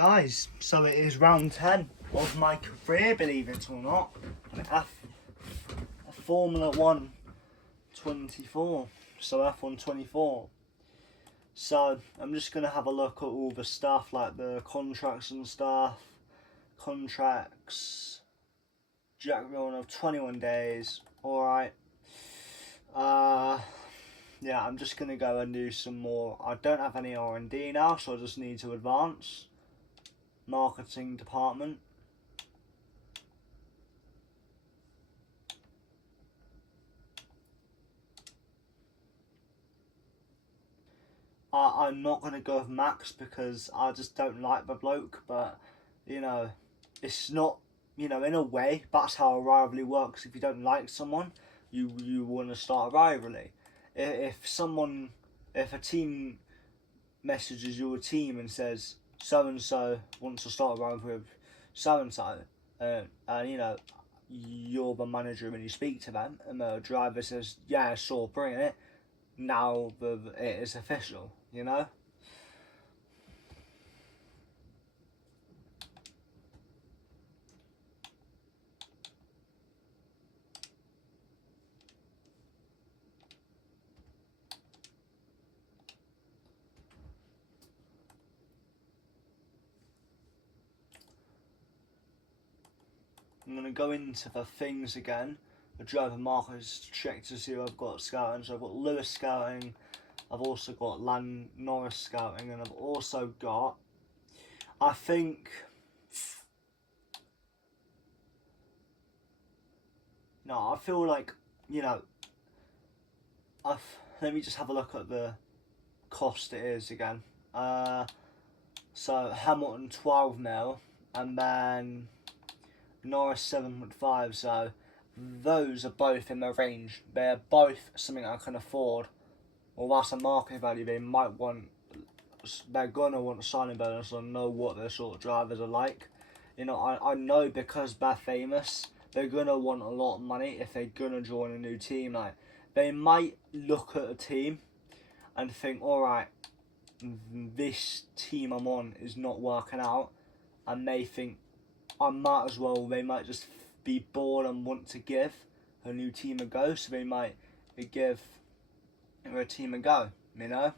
Guys, so it is round 10 of my career, believe it or not. Formula 1 24. So F1 24. So I'm just going to have a look at all the stuff, like the contracts and stuff. Contracts. Jack Milne of 21 days. Alright. Yeah, I'm just going to go and do some more. I don't have any R&D now, so I just need to advance. Marketing department. I'm not going to go with Max because I just don't like the bloke, but you know, it's not, you know, in a way, that's how a rivalry works. If you don't like someone, you want to start a rivalry. If a team messages your team and says so and so wants to start a rivalry with so and so, and you know, you're the manager and you speak to them, and the driver says, yeah, sure, bring it. Now it is official, you know. I'm going to go into the things again. The driver markers to check to see who I've got scouting. So I've got Lewis scouting, I've also got Lan Norris scouting, and I've also got, I think, no, I feel like, you know, let me just have a look at the cost it is again. So Hamilton 12 mil, and then Norris 7.5, so those are both in the range. They're both something I can afford. Well, that's a market value. They're gonna want a signing bonus and know what their sort of drivers are like. You know, I know because they're famous, they're gonna want a lot of money if they're gonna join a new team. Like, they might look at a team and think, all right, this team I'm on is not working out, and they think I might as well. They might just be bored and want to give a new team a go, so they might give a team a go. You know.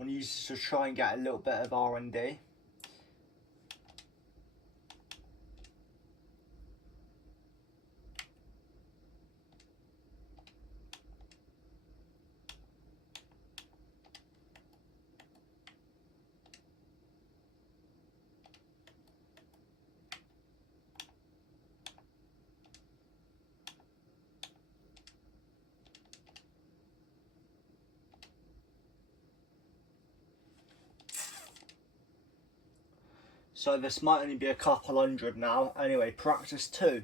I need to try and get a little bit of R&D. So this might only be a couple hundred now. Anyway, practice 2.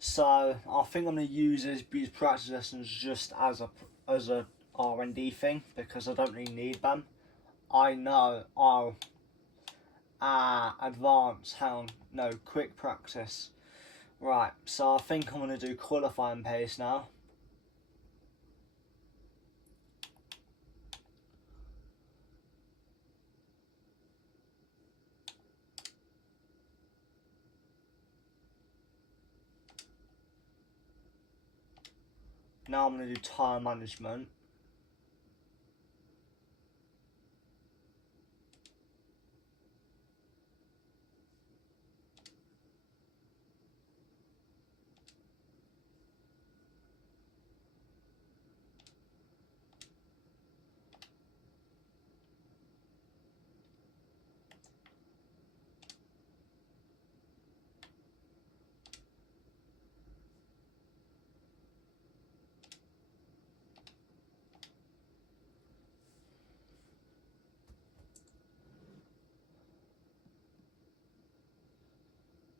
So I think I'm gonna use these practice lessons just as a R&D thing because I don't really need them. I know I'll advance. Hang on, no, quick practice. Right, so I think I'm gonna do qualifying pace now. Now I'm going to do tyre management.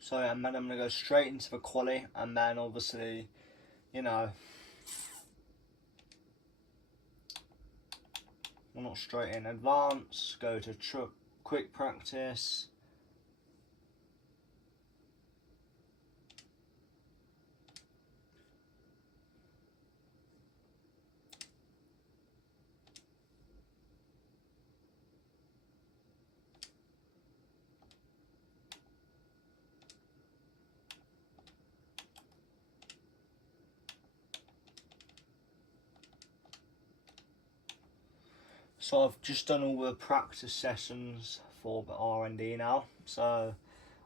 So and then I'm going to go straight into the quali, and then obviously, you know, well, not straight in, advance, go to quick practice. So I've just done all the practice sessions for the R&D now. So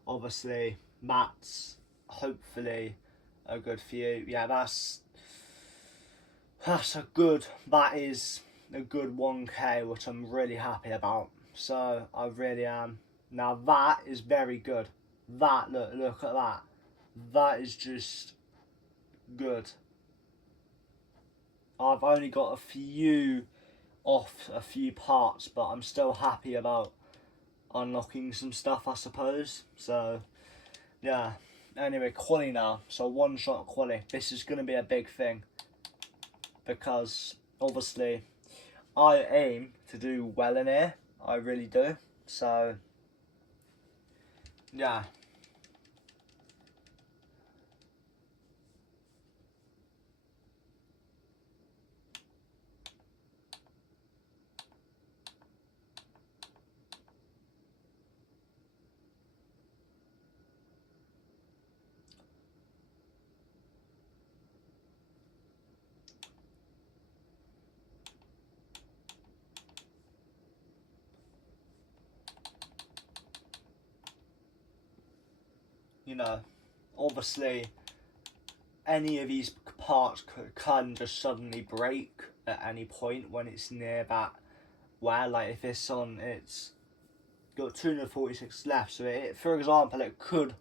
obviously that's hopefully a good for you. Yeah, that is a good 1k, which I'm really happy about. So I really am. Now that is very good. That look at that. That is just good. I've only got a few parts, but I'm still happy about unlocking some stuff, I suppose. So yeah, anyway, quali now. So one shot quali. This is going to be a big thing, because obviously I aim to do well in here. I really do. So yeah. You know, obviously any of these parts can just suddenly break at any point when it's near that, where, like, if it's on, it's got 246 left, so for example, it could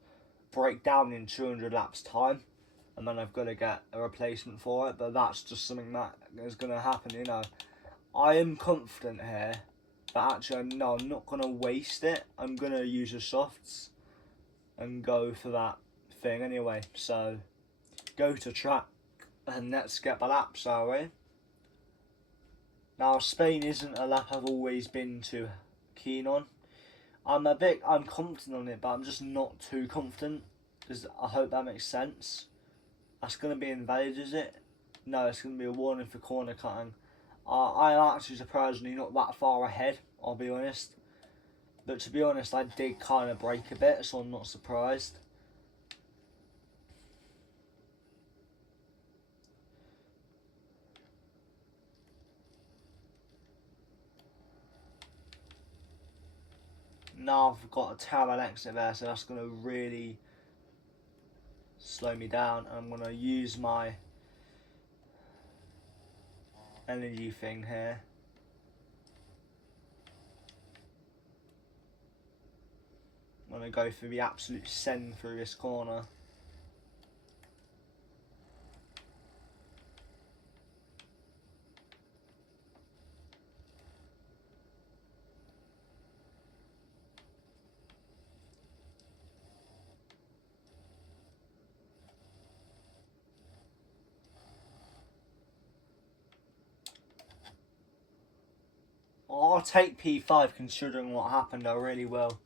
break down in 200 laps time, and then I've got to get a replacement for it. But that's just something that is going to happen. You know, I am confident here, but actually no, I'm not going to waste it. I'm going to use the softs and go for that thing anyway. So go to track and let's get the laps, are we? Now Spain isn't a lap I've always been too keen on. I'm confident on it, but I'm just not too confident, because I hope that makes sense. That's going to be invalid, is it? No, it's going to be a warning for corner cutting. I'm actually surprisingly not that far ahead, I'll be honest. But to be honest, I did kind of break a bit, so I'm not surprised. Now I've got a terrible exit there, so that's going to really slow me down. And I'm going to use my energy thing here. I'm going to go for the absolute send through this corner. I'll take P5 considering what happened, I really will.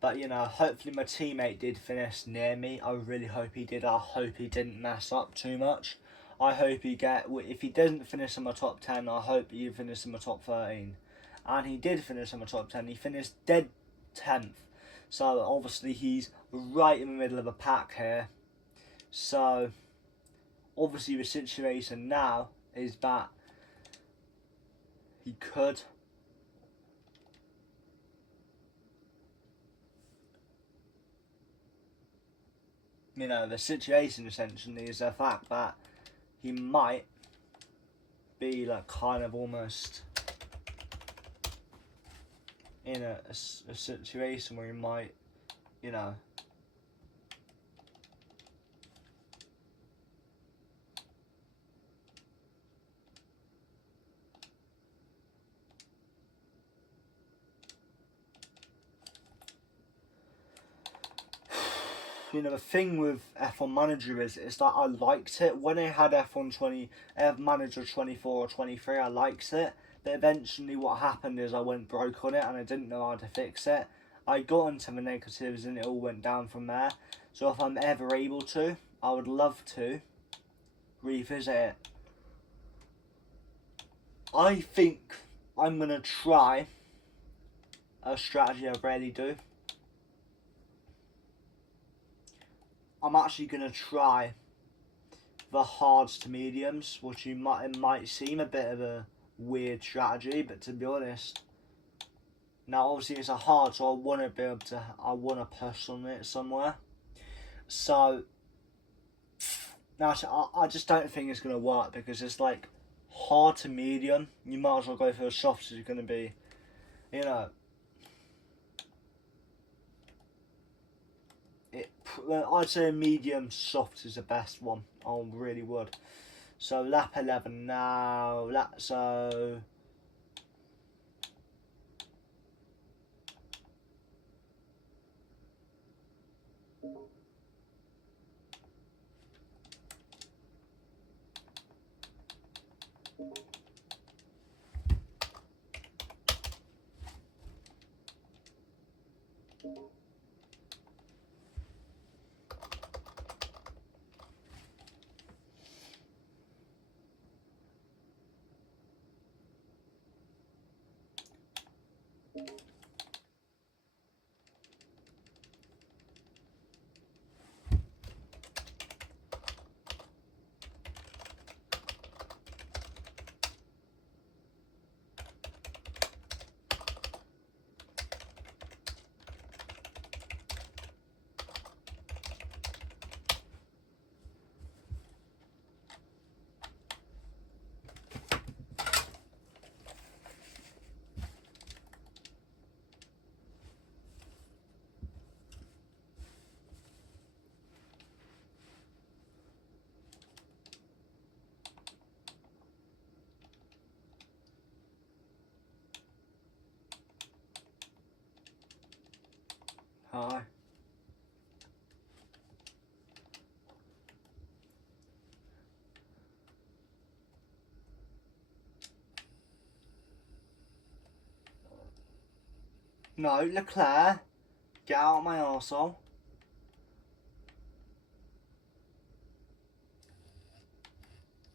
But, you know, hopefully my teammate did finish near me. I really hope he did. I hope he didn't mess up too much. I hope if he didn't finish in my top 10, I hope he finished in my top 13. And he did finish in my top 10. He finished dead 10th. So, obviously, he's right in the middle of a pack here. So, obviously, the situation now is that he could... You know, the situation essentially is the fact that he might be like kind of almost in a situation where he might, you know, you know, the thing with F1 Manager is that I liked it. When I had F Manager 24 or 23, I liked it. But eventually what happened is I went broke on it and I didn't know how to fix it. I got into the negatives and it all went down from there. So if I'm ever able to, I would love to revisit it. I think I'm going to try a strategy I rarely do. I'm actually going to try the hards to mediums, which it might seem a bit of a weird strategy, but to be honest, now obviously it's a hard, so I want to be able to, I want to push on it somewhere. So now I just don't think it's going to work, because it's like hard to medium. You might as well go for the soft as you're going to be, you know. I'd say medium soft is the best one. I really would. So lap 11 now. So hi. No, Leclerc, get out of my arsehole.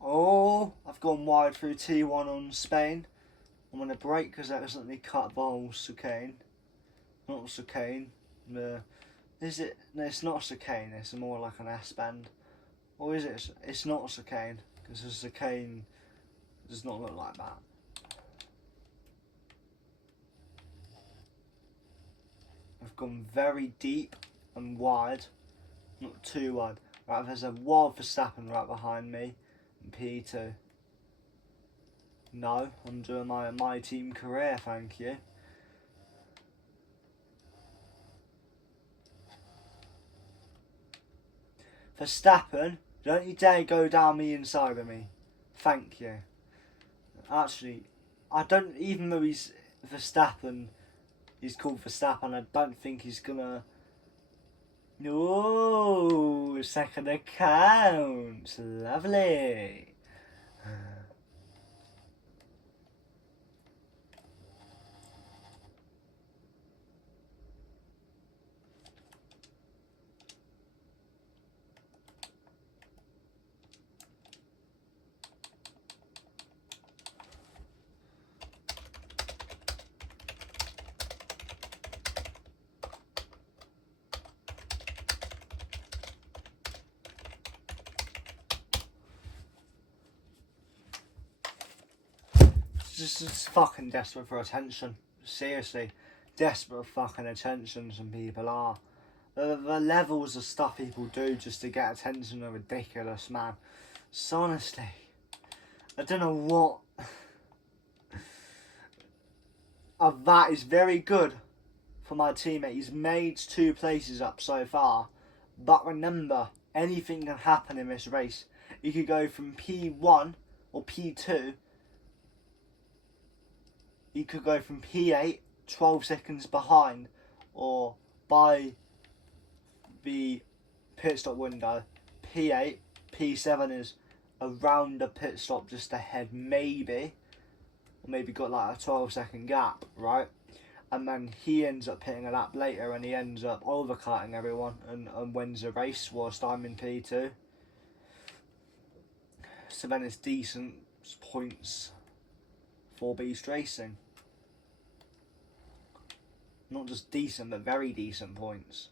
Oh, I've gone wide through T1 on Spain. I'm going to brake because I accidentally cut the whole chicane. Not chicane. Is it? No, it's not a chicane. It's more like an S-bend. Or is it? It's not a chicane, because a chicane does not look like that. I've gone very deep and wide, not too wide. Right, there's a wild Verstappen right behind me, in P2. No, I'm doing my team career, thank you. Verstappen, don't you dare go down the inside of me. Thank you. Actually, I don't, even though he's Verstappen, he's called Verstappen, I don't think he's gonna. No, second account. Lovely. Just fucking desperate for attention. Seriously, desperate fucking attention. Some people are. The levels of stuff people do just to get attention are ridiculous, man. So honestly, I don't know what. That is very good for my teammate. He's made 2 places up so far. But remember, anything can happen in this race. You could go from P1 or P2. You could go from P8, 12 seconds behind, or by the pit stop window. P8, P7 is around the pit stop just ahead, maybe. Or maybe got like a 12-second gap, right? And then he ends up hitting a lap later and he ends up overcutting everyone and wins the race whilst I'm in P2. So then it's decent points for Beast Racing. Not just decent, but very decent points.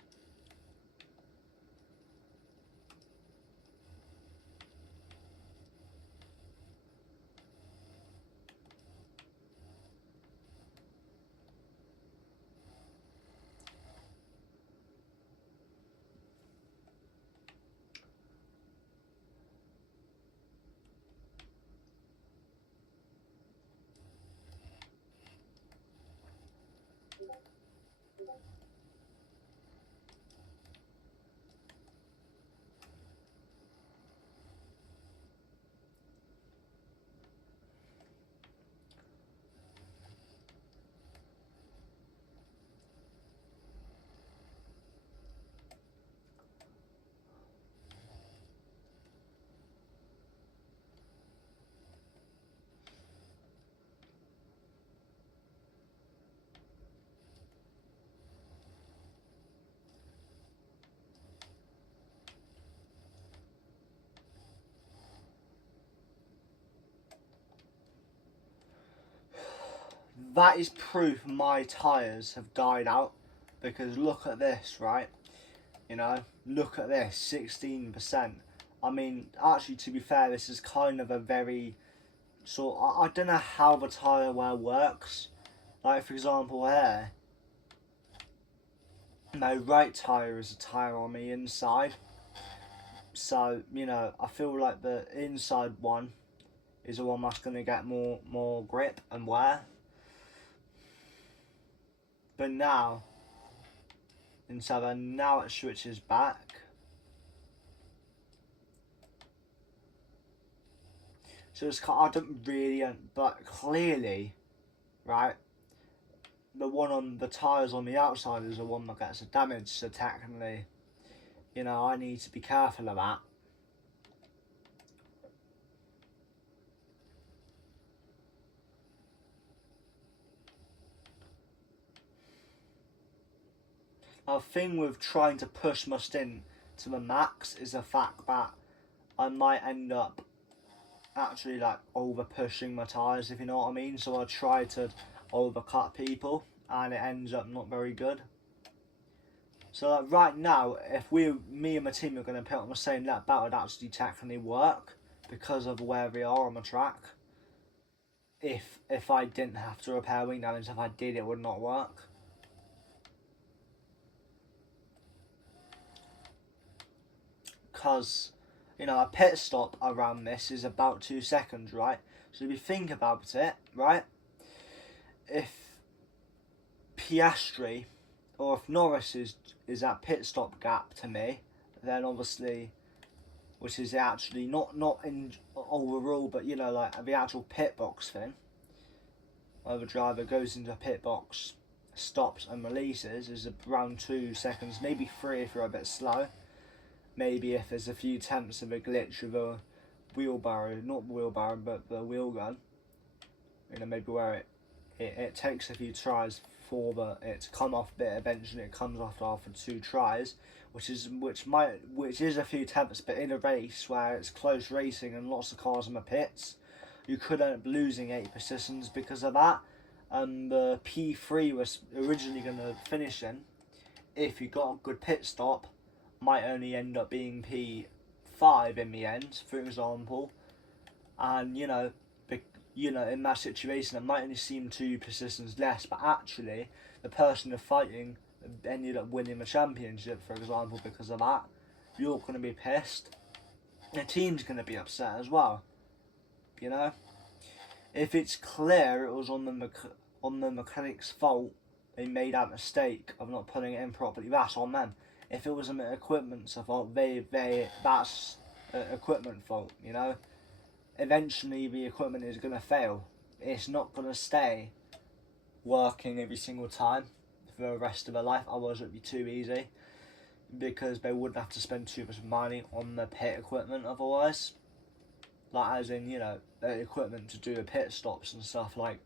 That is proof my tyres have died out, because look at this, right? You know, look at this, 16%. I mean, actually, to be fair, this is kind of a very I don't know how the tyre wear works. Like, for example, here, my right tyre is a tyre on the inside. So, you know, I feel like the inside one is the one that's going to get more grip and wear. But now, now it switches back. So it's I don't really, but clearly, right, the one on the tyres on the outside is the one that gets the damage. So technically, you know, I need to be careful of that. A thing with trying to push my stint to the max is the fact that I might end up actually like over pushing my tyres, if you know what I mean. So I try to overcut people and it ends up not very good. So like right now, if me and my team are going to put on the same lap, that would actually technically work because of where we are on the track. If I didn't have to repair wing damage, if I did, it would not work. Because, you know, a pit stop around this is about 2 seconds, right? So if you think about it, right? If Piastri or if Norris is at pit stop gap to me, then obviously, which is actually not in overall, but you know, like the actual pit box thing, where the driver goes into a pit box, stops and releases, is around 2 seconds, maybe 3 if you're a bit slow. Maybe if there's a few attempts of a glitch with a wheelbarrow, not wheelbarrow, but the wheel gun, you know, maybe where it takes a few tries for it to come off, but eventually it comes off after 2 tries, which is a few attempts. But in a race where it's close racing and lots of cars in the pits, you could end up losing 8 positions because of that. And the P3 was originally going to finish in, if you got a good pit stop, might only end up being P5 in the end, for example. And you know, in that situation, it might only seem 2 positions less, but actually, the person you're fighting ended up winning the championship, for example, because of that. You're going to be pissed. The team's going to be upset as well. You know, if it's clear it was on the mechanic's fault, they made that mistake of not putting it in properly, that's on them. If it was an equipment's fault, that's equipment fault. You know, eventually the equipment is going to fail. It's not going to stay working every single time for the rest of their life. Otherwise, it would be too easy. because they wouldn't have to spend too much money on the pit equipment otherwise. Like, as in, you know, the equipment to do the pit stops and stuff. Like,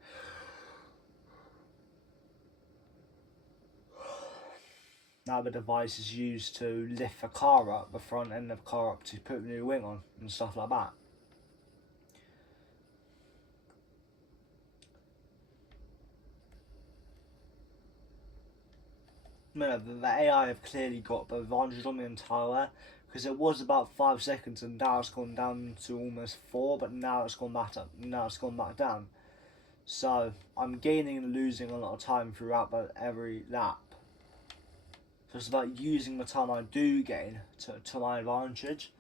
now the device is used to lift the car up, the front end of the car up to put a new wing on and stuff like that. You know, the AI have clearly got the advantage on the entire way, because it was about 5 seconds and now it's gone down to almost 4, but now it's gone back up. Now it's gone back down. So I'm gaining and losing a lot of time throughout every lap. So it's about using the time I do gain to my advantage.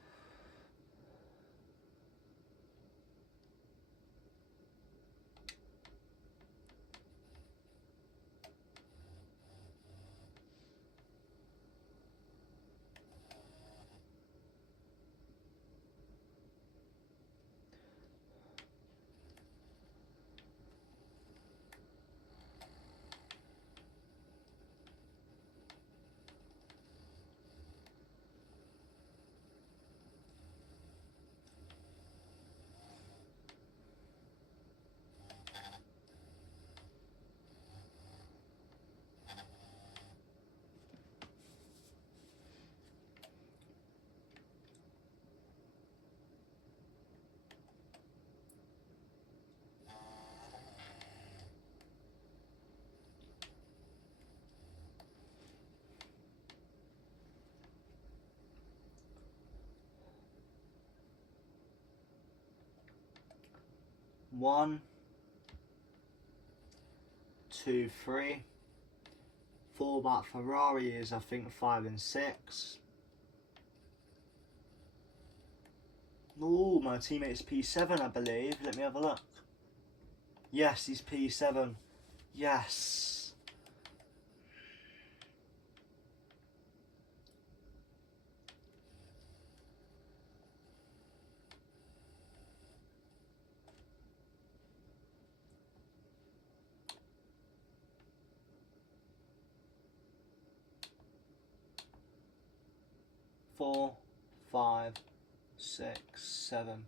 One, two, three. For that Ferrari is, I think, 5 and 6. Oh, my teammate's P7, I believe. Let me have a look. Yes, he's P7. Yes. Four, 5, 6, 7.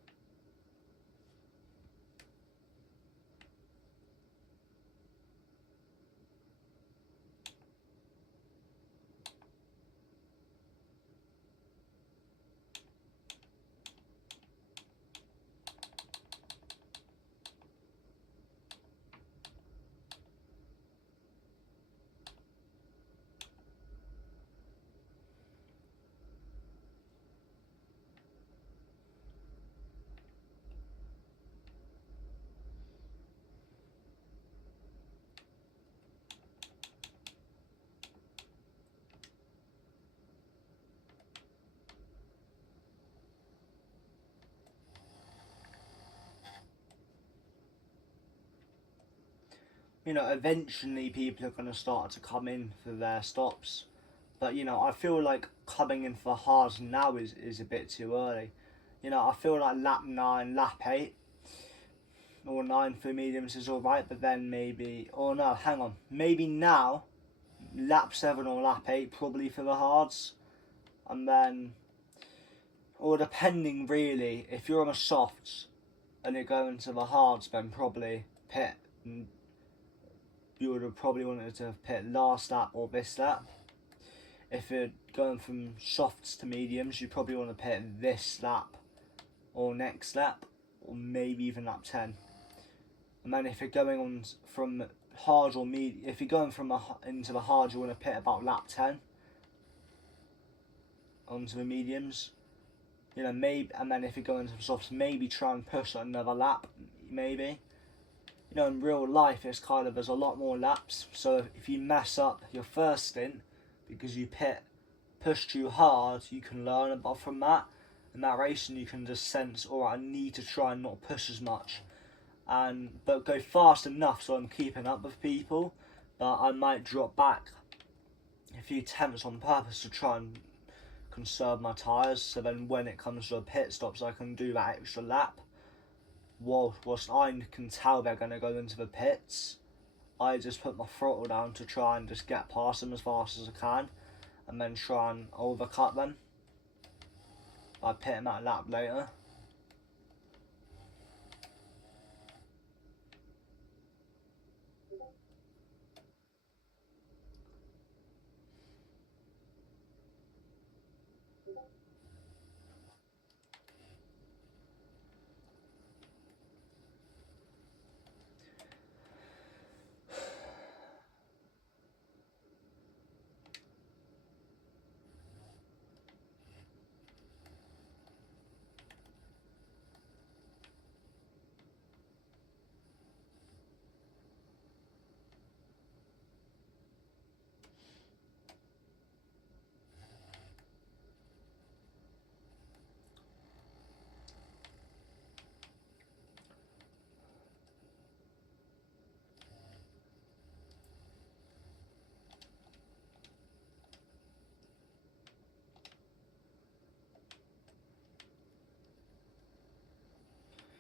You know, eventually people are going to start to come in for their stops. But, you know, I feel like coming in for hards now is a bit too early. You know, I feel like lap 9, lap 8, or 9 for mediums is alright, but then maybe, or no, hang on, maybe now, lap 7 or lap 8 probably for the hards. And then, or depending really, if you're on the softs and you're going to the hards, then probably pit. You would have probably wanted to pit last lap or this lap. If you're going from softs to mediums, you probably want to pit this lap or next lap, or maybe even lap 10. And then if you're going on from hard or medium, if you're going from into the hard, you want to pit about lap 10 onto the mediums. You know, maybe, and then if you're going to the softs, maybe try and push another lap, maybe. You know, in real life, it's kind of, there's a lot more laps. So if you mess up your first stint because you push too hard, you can learn about from that. In that race, and you can just sense, alright, I need to try and not push as much, but go fast enough so I'm keeping up with people. But I might drop back a few tenths on purpose to try and conserve my tyres. So then when it comes to the pit stops, I can do that extra lap. Whilst I can tell they're going to go into the pits, I just put my throttle down to try and just get past them as fast as I can. and then try and overcut them by pitting that lap later.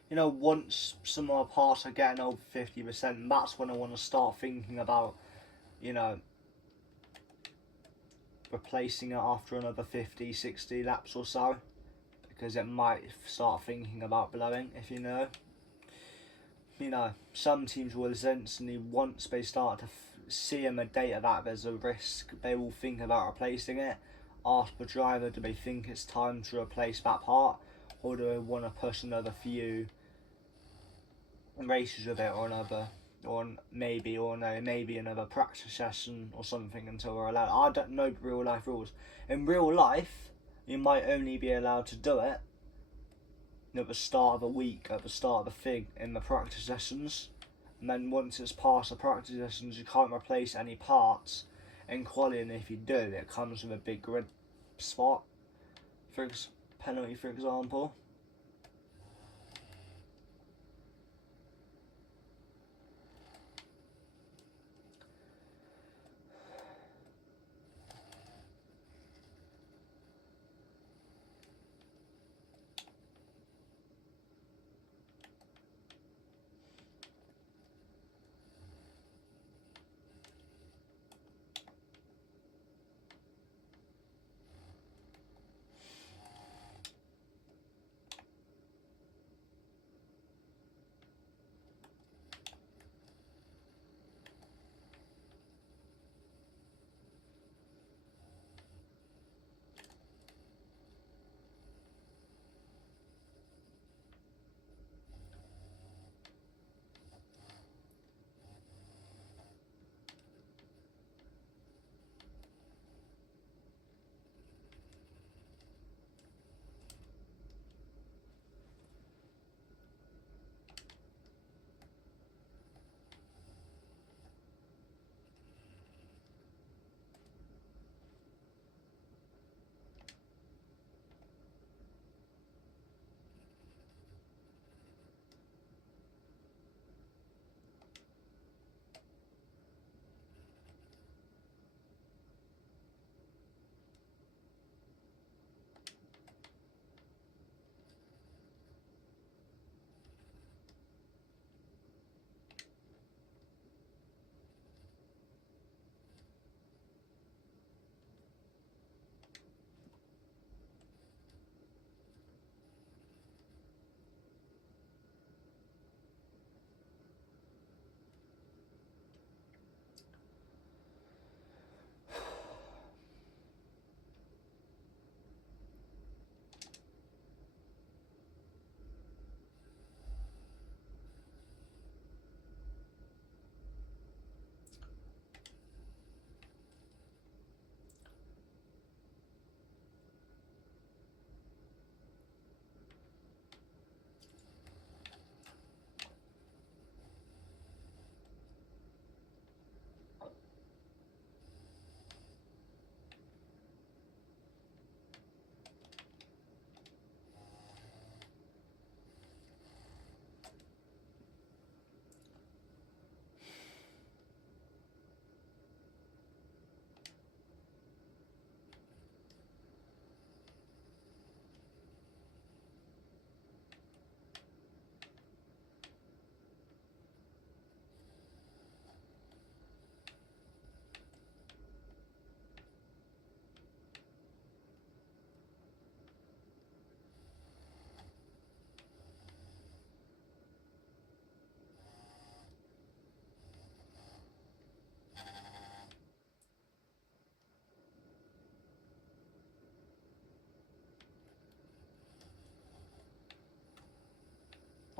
You know, once some of my parts are getting over 50%, that's when I want to start thinking about, you know, replacing it after another 50, 60 laps or so, because it might start thinking about blowing, if you know. You know, some teams will essentially, once they start to see in the data that there's a risk, they will think about replacing it. Ask the driver, do they think it's time to replace that part, or do they want to push another few races with it, or another, or maybe another practice session or something until we're allowed. I don't know real life rules. In real life, you might only be allowed to do it at the start of a week, at the start of the thing, in the practice sessions, and then once it's past the practice sessions, you can't replace any parts in quali, and if you do, it comes with a big grid spot, penalty, for example.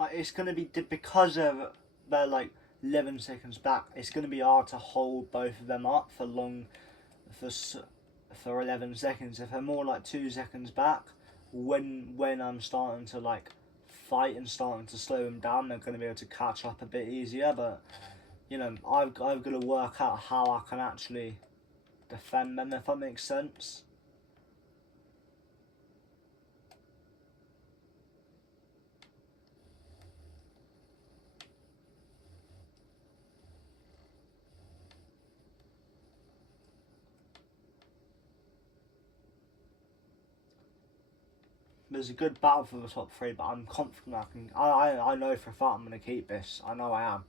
like it's going to be because of they're like 11 seconds back. It's going to be hard to hold both of them up for for for 11 seconds. If they're more like 2 seconds back, when I'm starting to like fight and starting to slow them down, they're going to be able to catch up a bit easier. But you know, I've got to work out how I can actually defend them, if that makes sense. There's a good battle for the top three, but I'm confident I can. I know for a fact I'm going to keep this. I know I am.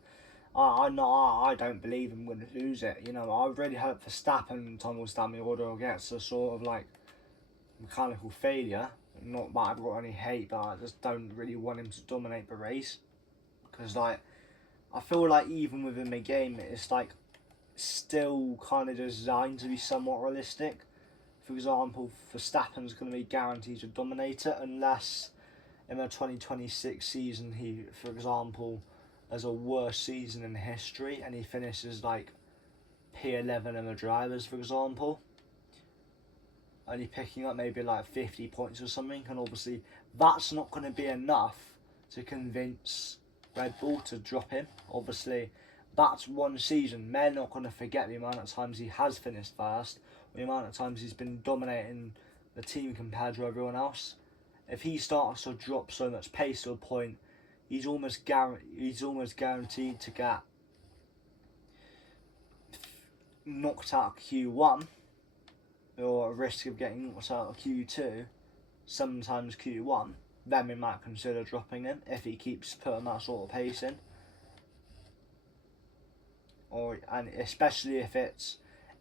I know I don't believe I'm going to lose it. You know, I really hope Verstappen tumbles down the order or gets a sort of like mechanical failure. Not that I've got any hate, but I just don't really want him to dominate the race. Because like, I feel like even within the game, it's like still kind of designed to be somewhat realistic. For example, Verstappen's going to be guaranteed to dominate it unless in the 2026 season he, for example, has a worst season in history and he finishes like P11 in the drivers, for example, only picking up maybe like 50 points or something, and obviously that's not going to be enough to convince Red Bull to drop him. Obviously, that's one season. They're not going to forget the amount of times he has finished first, the amount of times he's been dominating the team compared to everyone else. If he starts to drop so much pace to a point, he's almost guaranteed to get knocked out of Q1, or a risk of getting knocked out of Q2, sometimes Q1. Then we might consider dropping him if he keeps putting that sort of pace in. And especially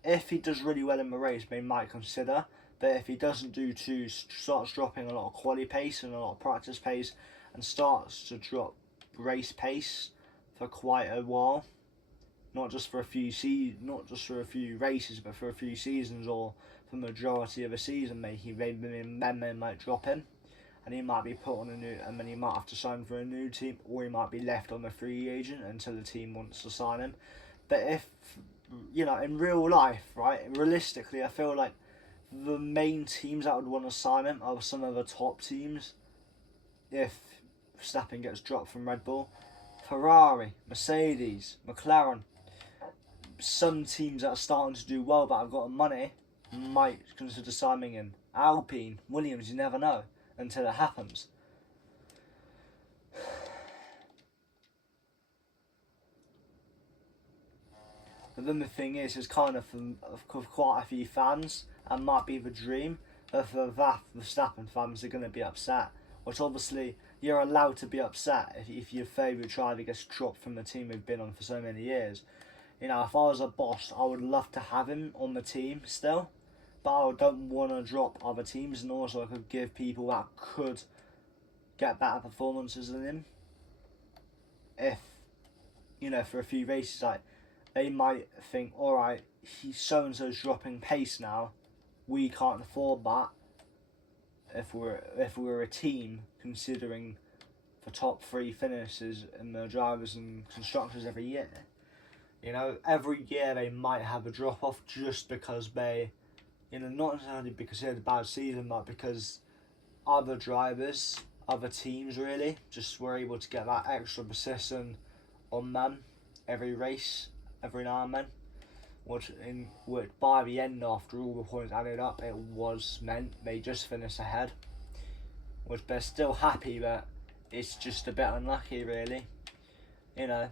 if he does really well in the race, we might consider. But if he doesn't do too, starts dropping a lot of quali pace and a lot of practice pace, and starts to drop race pace for quite a while, not just for a few races, but for a few seasons or for the majority of a season, then they might drop him, and he might be put on and then he might have to sign for a new team, or he might be left on the free agent until the team wants to sign him. But if, you know, in real life, right, realistically, I feel like the main teams that would want to sign him are some of the top teams. If Verstappen gets dropped from Red Bull, Ferrari, Mercedes, McLaren, some teams that are starting to do well but have got money might consider signing him. Alpine, Williams, you never know until it happens. But then the thing is kind of for quite a few fans, and might be the dream, of the Verstappen fans are going to be upset. Which obviously you're allowed to be upset if your favourite driver gets dropped from the team we've been on for so many years. You know, if I was a boss, I would love to have him on the team still, but I don't want to drop other teams, and also I could give people that could get better performances than him. If, you know, for a few races, like, they might think, alright, he's so-and-so's dropping pace now, we can't afford that if we're a team considering the top three finishes in the drivers and constructors every year. You know, every year they might have a drop off just because they, you know, not necessarily because they had a bad season, but because other drivers, other teams really, just were able to get that extra position on them every race, every now and then. Which by the end, after all the points added up, it was meant they just finished ahead. Which they're still happy, but it's just a bit unlucky really. You know.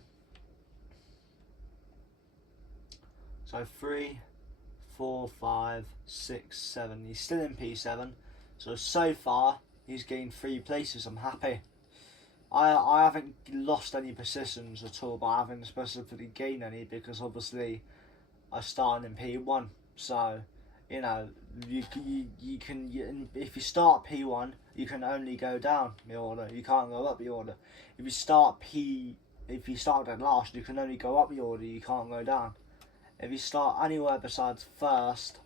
So 3, 4, 5, 6, 7. He's still in P7. So far, he's gained 3 places. I'm happy. I haven't lost any positions at all, but I haven't specifically gained any because obviously I started in P1. So, you know, you can if you start P1, you can only go down the order. You can't go up the order. If you start at last, you can only go up the order. You can't go down. If you start anywhere besides first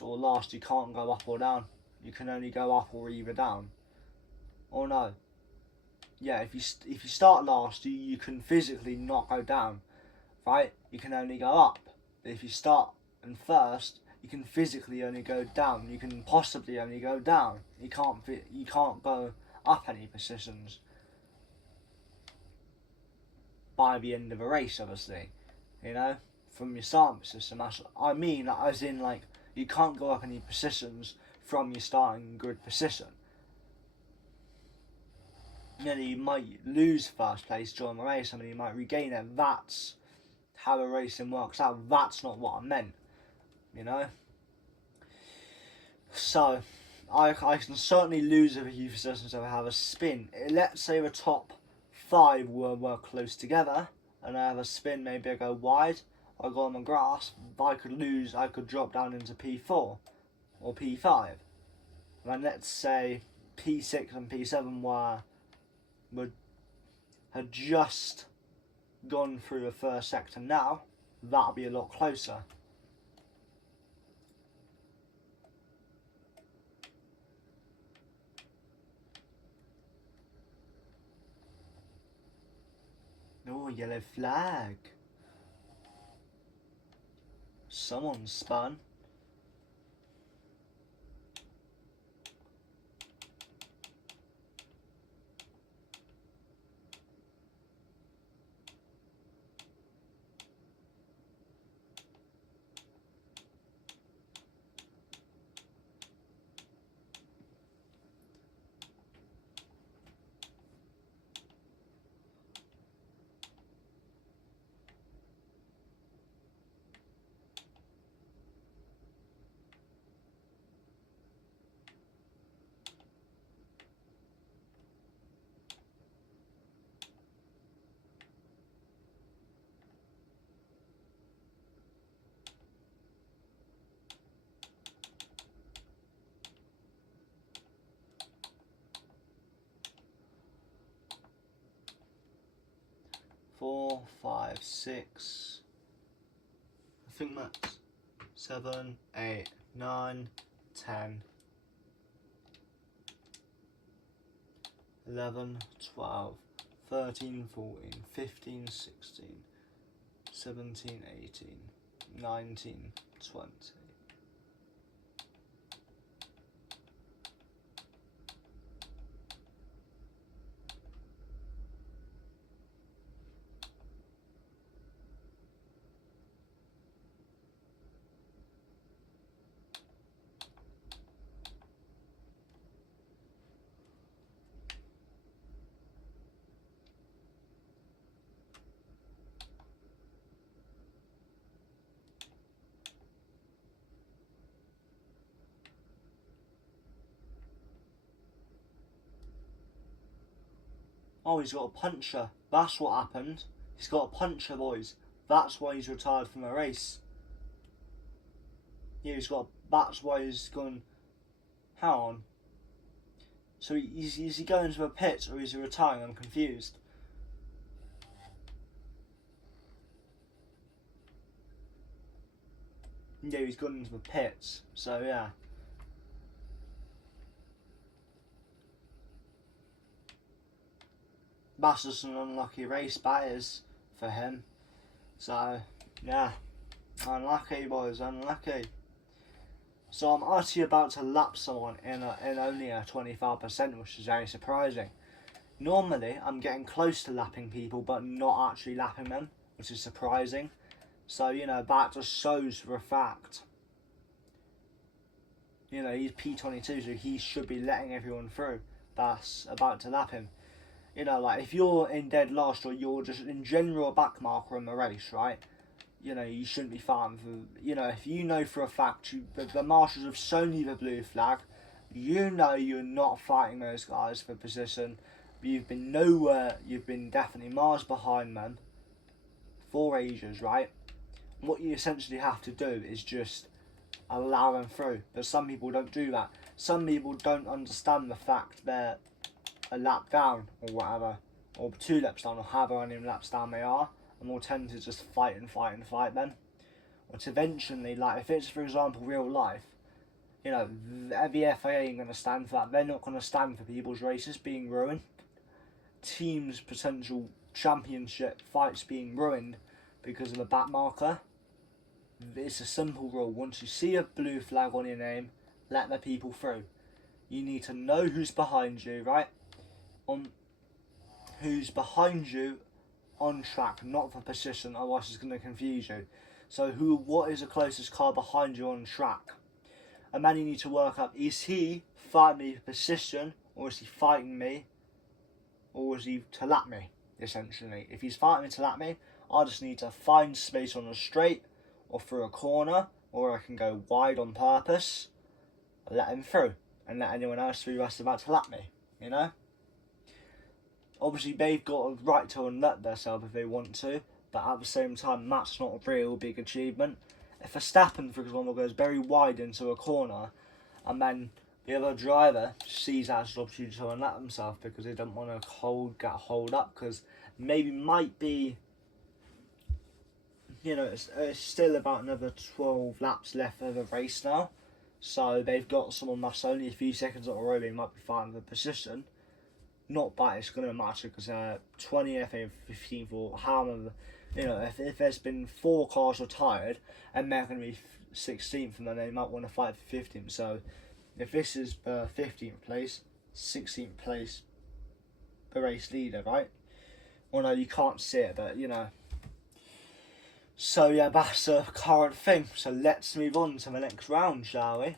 or last, you can't go up or down. You can only go up or either down. Or no. Yeah, if you start last, you can physically not go down, right? You can only go up. But if you start in first, you can physically only go down. You can possibly only go down. You can't go up any positions by the end of a race, obviously. You know, from your starting position. I mean, as in, like, you can't go up any positions from your starting grid position. You know, you might lose first place during the race, I mean, you might regain it. That's how the racing works out. That's not what I meant, you know. So, I can certainly lose a few positions if I have a spin. Let's say the top 5 were close together, and I have a spin, maybe I go wide, I go on the grass, I could drop down into P4 or P5. And then let's say P6 and P7 had just gone through the first sector now, that'll be a lot closer. Oh, yellow flag. Someone spun. Four, 5, 6. I think that's 7, 8, 9, 10, 11, 12, 13, 14, 15, 16, 17, 18, 19, 20. Oh, he's got a puncher. That's what happened. He's got a puncher, boys. That's why he's retired from the race. Yeah, that's why he's gone. Hang on. So is he going to the pits or is he retiring? I'm confused. Yeah, he's gone into the pits. So yeah. That's just an unlucky race, that is, for him. So, yeah. Unlucky, boys, unlucky. So I'm actually about to lap someone in only a 25%, which is very surprising. Normally, I'm getting close to lapping people, but not actually lapping them, which is surprising. So, you know, that just shows for a fact. You know, he's P22, so he should be letting everyone through that's about to lap him. You know, like, if you're in dead last or you're just in general a backmarker in the race, right? You know, you shouldn't be fighting for, you know, if you know for a fact the marshals have shown you the blue flag, you know you're not fighting those guys for position. You've been nowhere, you've been definitely miles behind them for ages, right? What you essentially have to do is just allow them through. But some people don't do that. Some people don't understand the fact they're a lap down or whatever, or 2 laps down, or however many laps down they are, and will tend to just fight and fight and fight them. Which eventually, like if it's for example real life, You know, the FIA ain't going to stand for that. They're not going to stand for people's races being ruined. Teams' potential championship fights being ruined because of a back marker. It's a simple rule. Once you see a blue flag on your name, let the people through. You need to know who's behind you, right? Who's behind you on track, not the position, otherwise it's going to confuse you. So what is the closest car behind you on track? And then you need to work up, is he fighting me for position, or is he fighting me, or is he to lap me, essentially? If he's fighting me to lap me, I just need to find space on a straight, or through a corner, or I can go wide on purpose, let him through, and let anyone else through that's about to lap me, you know? Obviously, they've got a right to unlet themselves if they want to, but at the same time, that's not a real big achievement. If Verstappen, for example, goes very wide into a corner, and then the other driver sees that as an opportunity to unlet himself because they don't want to get hold up, because maybe might be, you know, it's still about another 12 laps left of the race now, so they've got someone that's only a few seconds on the road, they might be fighting for position. Not that it's going to matter because 20th and 15th or however, you know, if there's been 4 cars retired and they're going to be 16th, and then they might want to fight for 15th. So if this is 15th place, 16th place, the race leader, right? Well, no, you can't see it, but you know. So yeah, that's the current thing. So let's move on to the next round, shall we?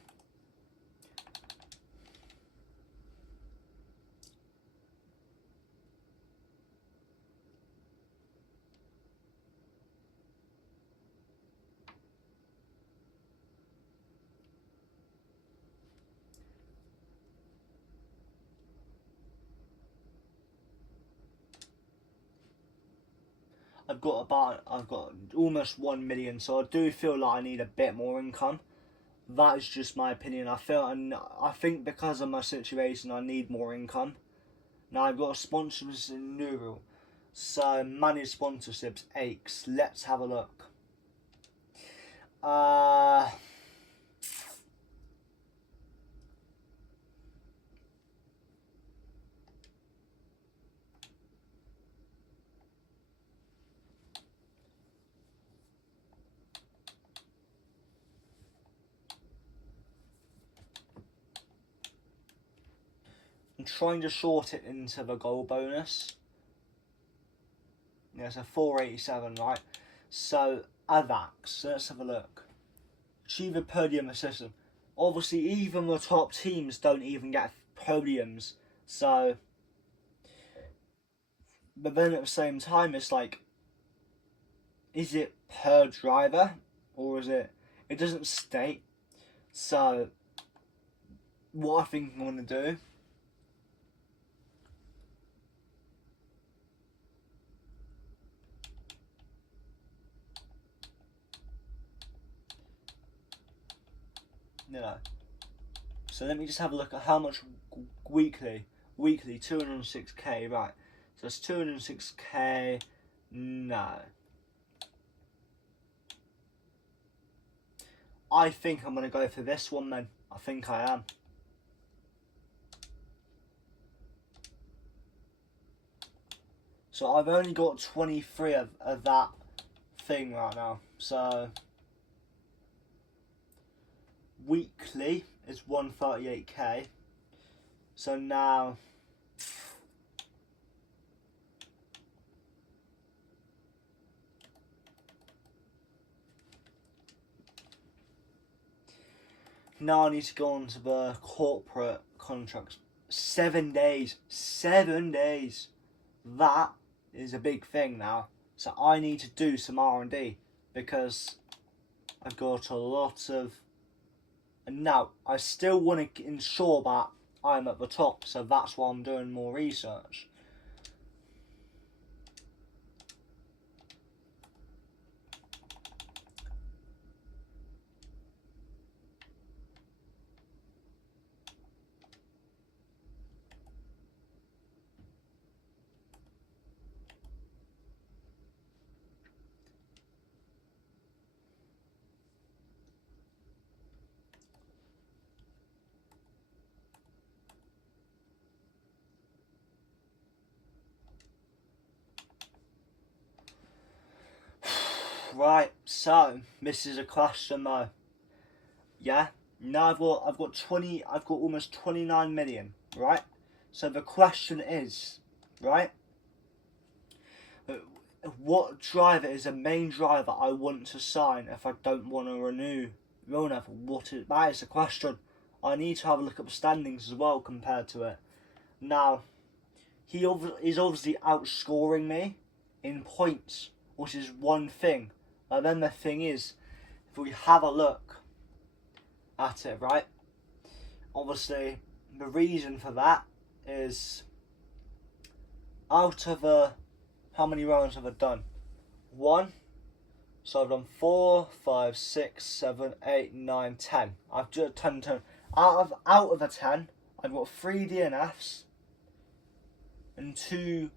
I've got almost 1 million, so I do feel like I need a bit more income. That is just my opinion. I think because of my situation, I need more income. Now I've got sponsorships in Neural, so managed sponsorships aches. Let's have a look. I'm trying to short it into the goal bonus. Yeah, so 487, right? So AVAX, let's have a look. Achieve a podium system. Obviously, even the top teams don't even get podiums. So, but then at the same time, it's like, is it per driver or is it? It doesn't state. So, what I think I'm gonna do. You know. So let me just have a look at how much weekly. Weekly 206k, right? So it's 206k. No. I think I'm gonna go for this one then. I think I am. So I've only got 23 of that thing right now. So weekly is 138k. So now I need to go on to the corporate contracts. 7 days. 7 days. That is a big thing now. So I need to do some R&D because I've got a lot of. And now I still want to ensure that I'm at the top, so that's why I'm doing more research. Right, so this is a question though. Yeah? Now I've got almost 29 million, right? So the question is, right? What driver is the main driver I want to sign if I don't want to renew Villeneuve? That is the question. I need to have a look at the standings as well compared to it. Now, he's obviously outscoring me in points, which is one thing. But then the thing is, if we have a look at it, right? Obviously, the reason for that is out of how many rounds have I done? 1. So I've done 4, 5, 6, 7, 8, 9, 10. I've just 10. Out of a 10, I've got 3 DNFs and 2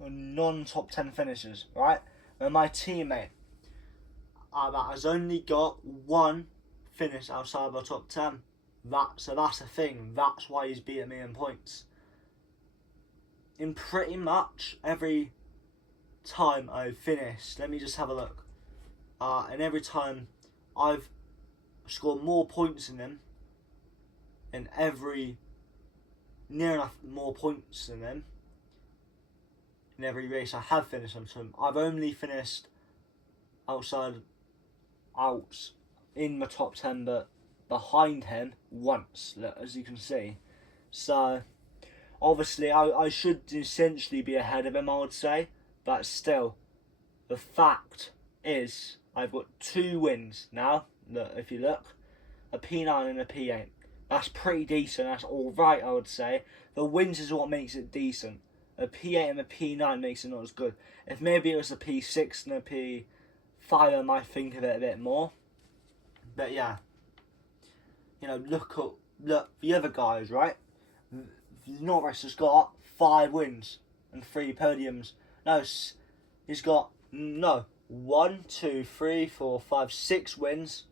non-top 10 finishes, right? And my teammate that has only got 1 finish outside of the top 10. So that's the thing. That's why he's beating me in points. In pretty much every time I've finished, let me just have a look. And every time I've scored more points than him, in near enough more points than him, in every race I have finished on him. I've only finished out in the top 10, but behind him once, as you can see. So obviously I should essentially be ahead of him, I would say, but still, the fact is I've got 2 wins now. Look, if you look, a P9 and a P8. That's pretty decent. That's all right, I would say. The wins is what makes it decent. A P8 and a P9 makes it not as good. If maybe it was a P6 and a P5, I might think of it a bit more. But yeah, you know, look the other guys, right? Norris has got 5 wins and 3 podiums. No, he's got 1, 2, 3, 4, 5, 6 wins,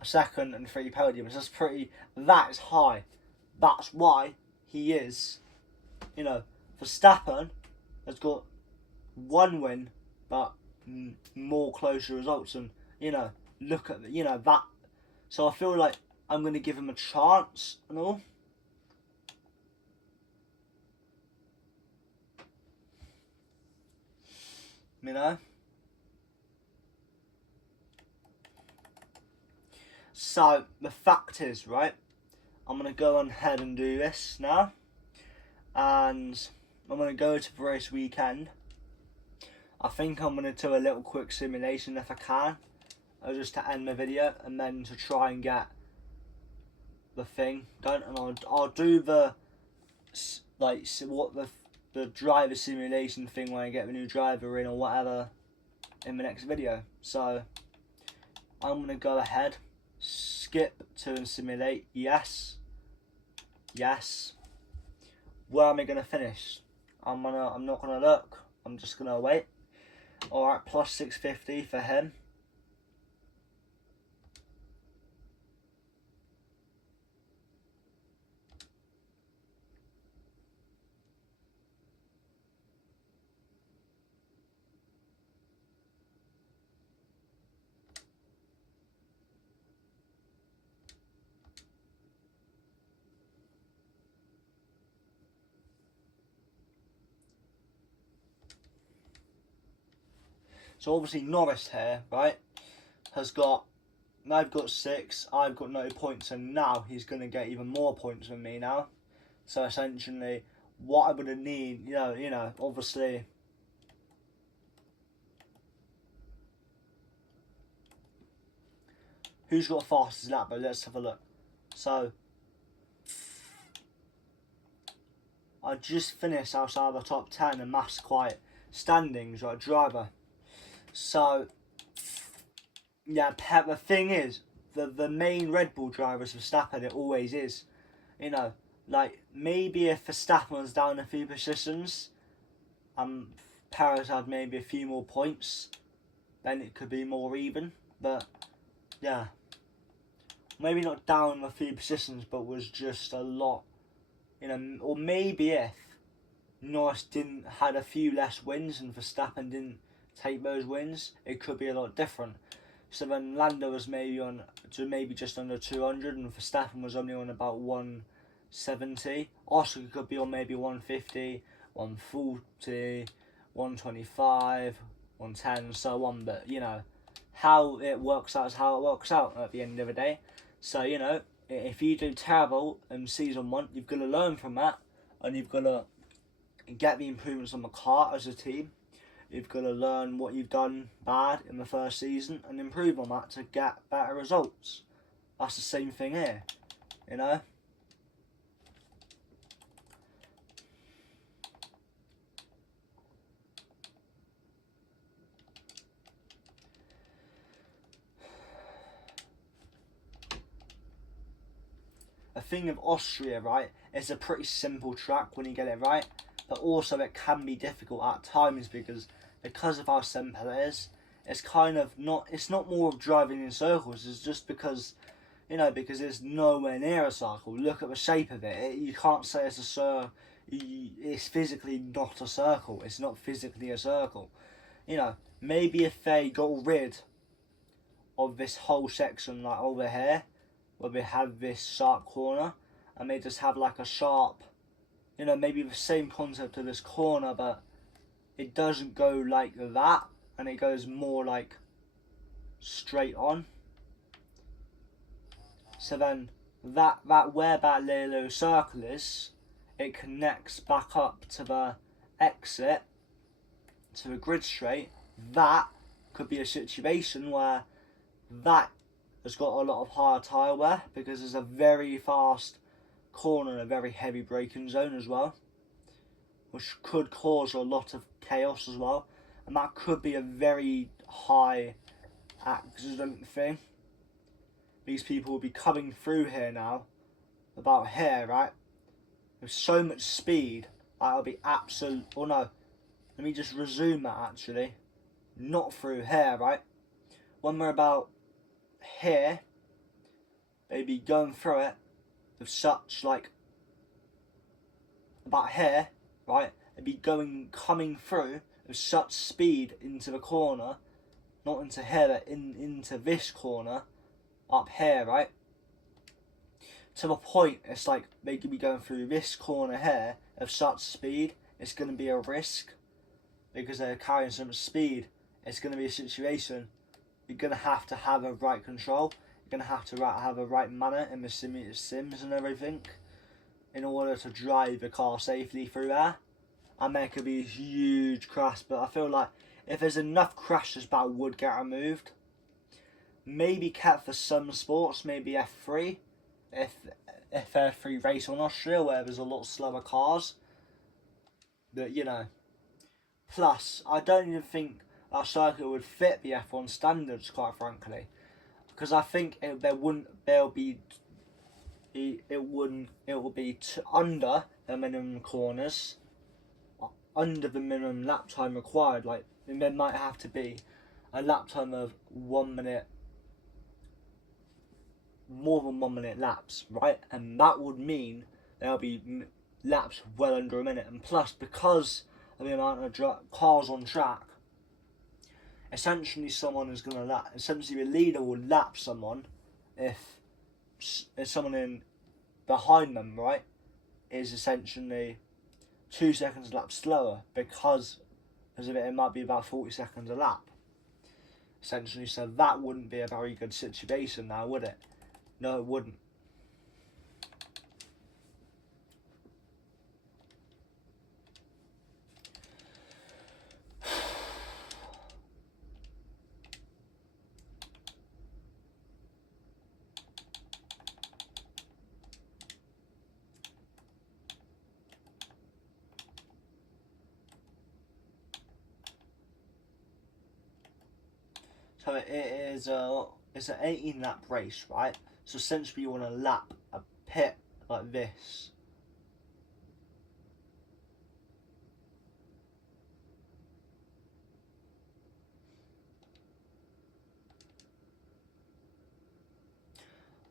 a second and 3 podiums. That is high. That's why he is, you know, Verstappen has got 1 win, but more closer results. And, you know, look at, that. So I feel like I'm going to give him a chance and all. You know? So, the fact is, right, I'm going to go on ahead and do this now. And I'm going to go to the race weekend. I think I'm going to do a little quick simulation if I can. Just to end the video and then to try and get the thing done. And I'll do the, the driver simulation thing when I get the new driver in or whatever in the next video. So, I'm going to go ahead. Skip to and simulate. Yes. Where am I gonna finish? I'm not gonna look. I'm just gonna wait. Alright, plus 650 for him. So obviously Norris here, right, I've got 6, I've got no points, and now he's going to get even more points than me now. So essentially, what I'm going to need, obviously, who's got fastest lap? But let's have a look. So, I just finished outside of the top 10 in mass quiet standings, right, driver. So, yeah, the thing is, the main Red Bull driver is Verstappen. It always is. You know, like, maybe if Verstappen was down a few positions, Perez had maybe a few more points, then it could be more even. But, yeah. Maybe not down a few positions, but was just a lot, or maybe if Norris had a few less wins and Verstappen didn't take those wins, it could be a lot different. So then Lando was maybe just under 200, and Verstappen was only on about 170. Oscar could be on maybe 150, 140, 125, 110, and so on. But you know, how it works out is how it works out at the end of the day. So you know, if you do terrible in season 1, you've got to learn from that, and you've got to get the improvements on the car as a team. You've got to learn what you've done bad in the first season and improve on that to get better results. That's the same thing here, you know. The thing of Austria, right, it's a pretty simple track when you get it right, but also it can be difficult at times because of how simple it is. It's kind of not. It's not more of driving in circles. It's just because, you know, because it's nowhere near a circle. Look at the shape of it. You can't say it's a circle. It's physically not a circle. It's not physically a circle. You know, maybe if they got rid of this whole section like over here, where we have this sharp corner, and they just have like a sharp, you know, maybe the same concept of this corner, but it doesn't go like that, and it goes more like straight on. So then that where that little circle is, it connects back up to the exit, to the grid straight. That could be a situation where that has got a lot of higher tyre wear, because there's a very fast corner and a very heavy braking zone as well, which could cause a lot of chaos as well, and that could be a very high accident thing. These people will be coming through here now, about here, right, with so much speed, that'll be absolute. Oh no, let me just resume that actually. Not through here, right? When we're about here, they'd be going through it with such like about here, right? They'd be coming through with such speed into the corner, not into here, but into this corner, up here, right? To the point, it's like they could be going through this corner here of such speed, it's going to be a risk, because they're carrying so much speed. It's going to be a situation you're going to have a right control. You're going to have a right manner in the sims and everything in order to drive the car safely through there. And there could be a huge crash, but I feel like if there's enough crashes that would get removed, maybe kept for some sports, maybe F3, if F3 race on Austria where there's a lot slower cars. But you know, plus I don't even think our circuit would fit the F1 standards, quite frankly, because I think it will be under the minimum corners, under the minimum lap time required. Like there might have to be a lap time of 1 minute, more than 1 minute laps, right? And that would mean there'll be laps well under a minute. And plus, because of the amount of cars on track, essentially the leader will lap someone if someone in behind them, right, is essentially 2 seconds a lap slower, because it might be about 40 seconds a lap, essentially. So that wouldn't be a very good situation now, would it? No, it wouldn't. So it's an 18 lap race, right? So essentially you want to lap a pit like this.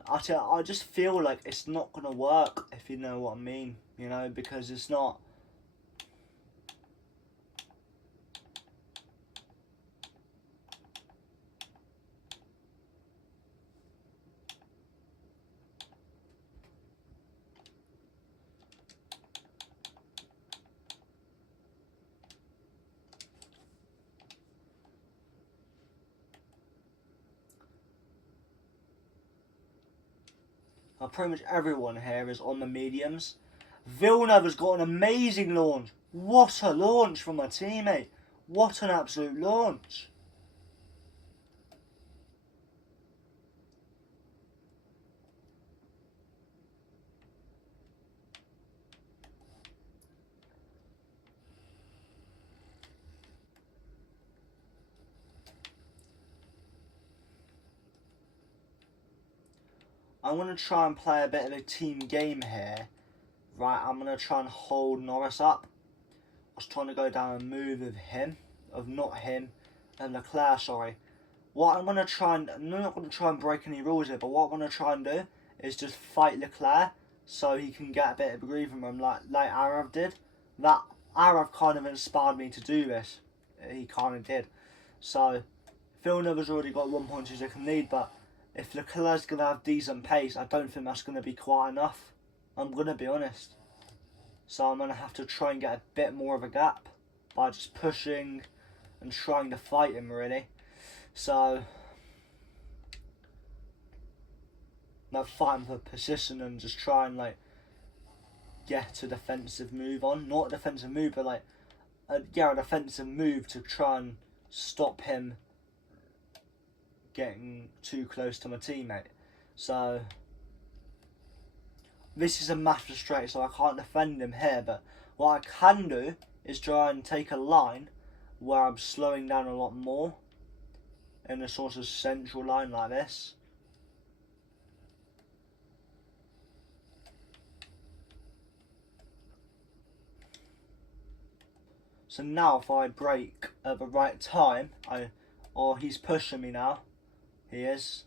I just feel like it's not going to work, if you know what I mean, you know, because it's not. pretty much everyone here is on the mediums. Villeneuve's got an amazing launch. What a launch from my teammate. What an absolute launch. I'm going to try and play a bit of a team game here. Right, I'm going to try and hold Norris up. I was trying to go down and move with him. Not him. Leclerc, sorry. What I'm going to try and... I'm not going to try and break any rules here, but what I'm going to try and do is just fight Leclerc so he can get a bit of breathing room like Arav did. That Arav kind of inspired me to do this. He kind of did. So, Villeneuve's already got 1.2 second lead, but if Leclerc's going to have decent pace, I don't think that's going to be quite enough. I'm going to be honest. So I'm going to have to try and get a bit more of a gap by just pushing and trying to fight him, really. So, not fighting for position and just try and, like, get a defensive move on. Not a defensive move, but, like, a defensive move to try and stop him getting too close to my teammate. So, this is a massive straight, so I can't defend him here, but what I can do is try and take a line where I'm slowing down a lot more in a sort of central line like this. So now if I brake at the right time, he's pushing me now. He is.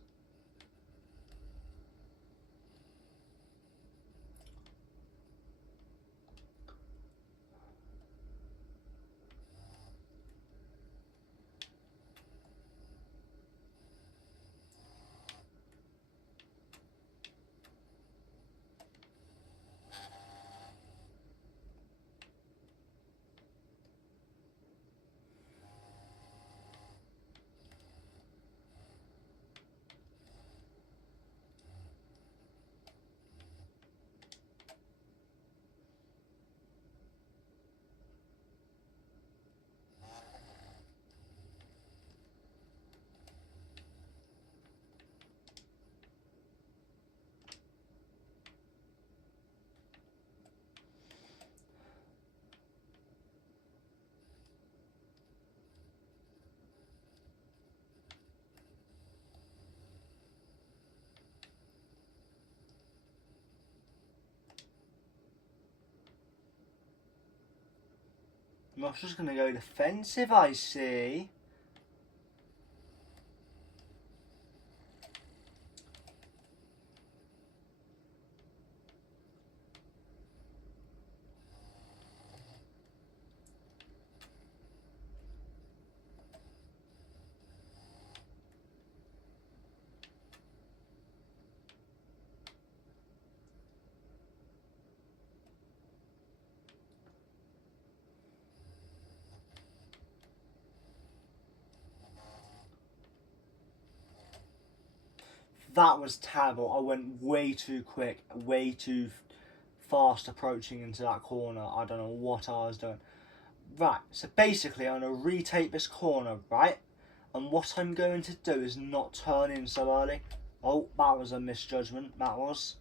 I'm just going to go defensive, I see. That was terrible. I went way too quick, way too fast approaching into that corner. I don't know what I was doing. Right, so basically I'm going to retake this corner, right? And what I'm going to do is not turn in so early. Oh, that was a misjudgment, that was.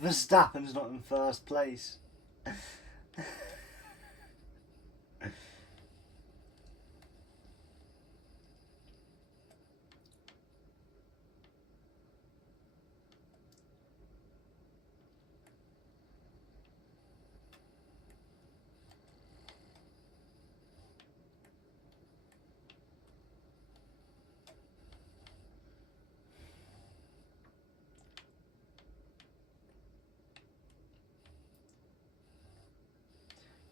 Verstappen's not in first place.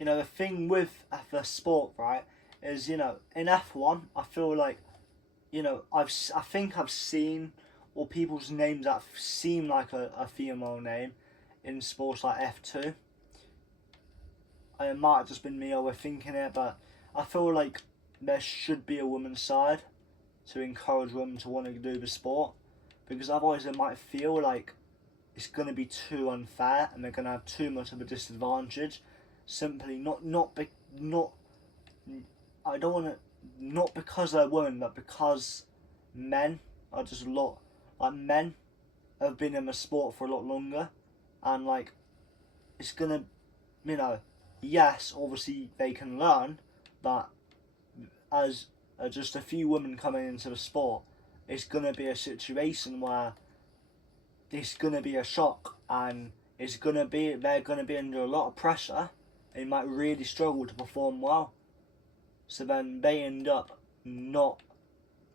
you know, the thing with the sport, right, is, you know, in F1, I feel like, you know, I think I've seen, or people's names that seem like a female name in sports like F2. It might have just been me overthinking it, but I feel like there should be a women's side to encourage women to want to do the sport, because otherwise it might feel like it's going to be too unfair and they're going to have too much of a disadvantage. Simply not I don't want to, not because they're women, but because men are just a lot, like, men have been in the sport for a lot longer, and like, it's gonna, you know, yes, obviously they can learn, but as just a few women coming into the sport, it's gonna be a situation where it's gonna be a shock, and they're gonna be under a lot of pressure. They might really struggle to perform well, so then they end up not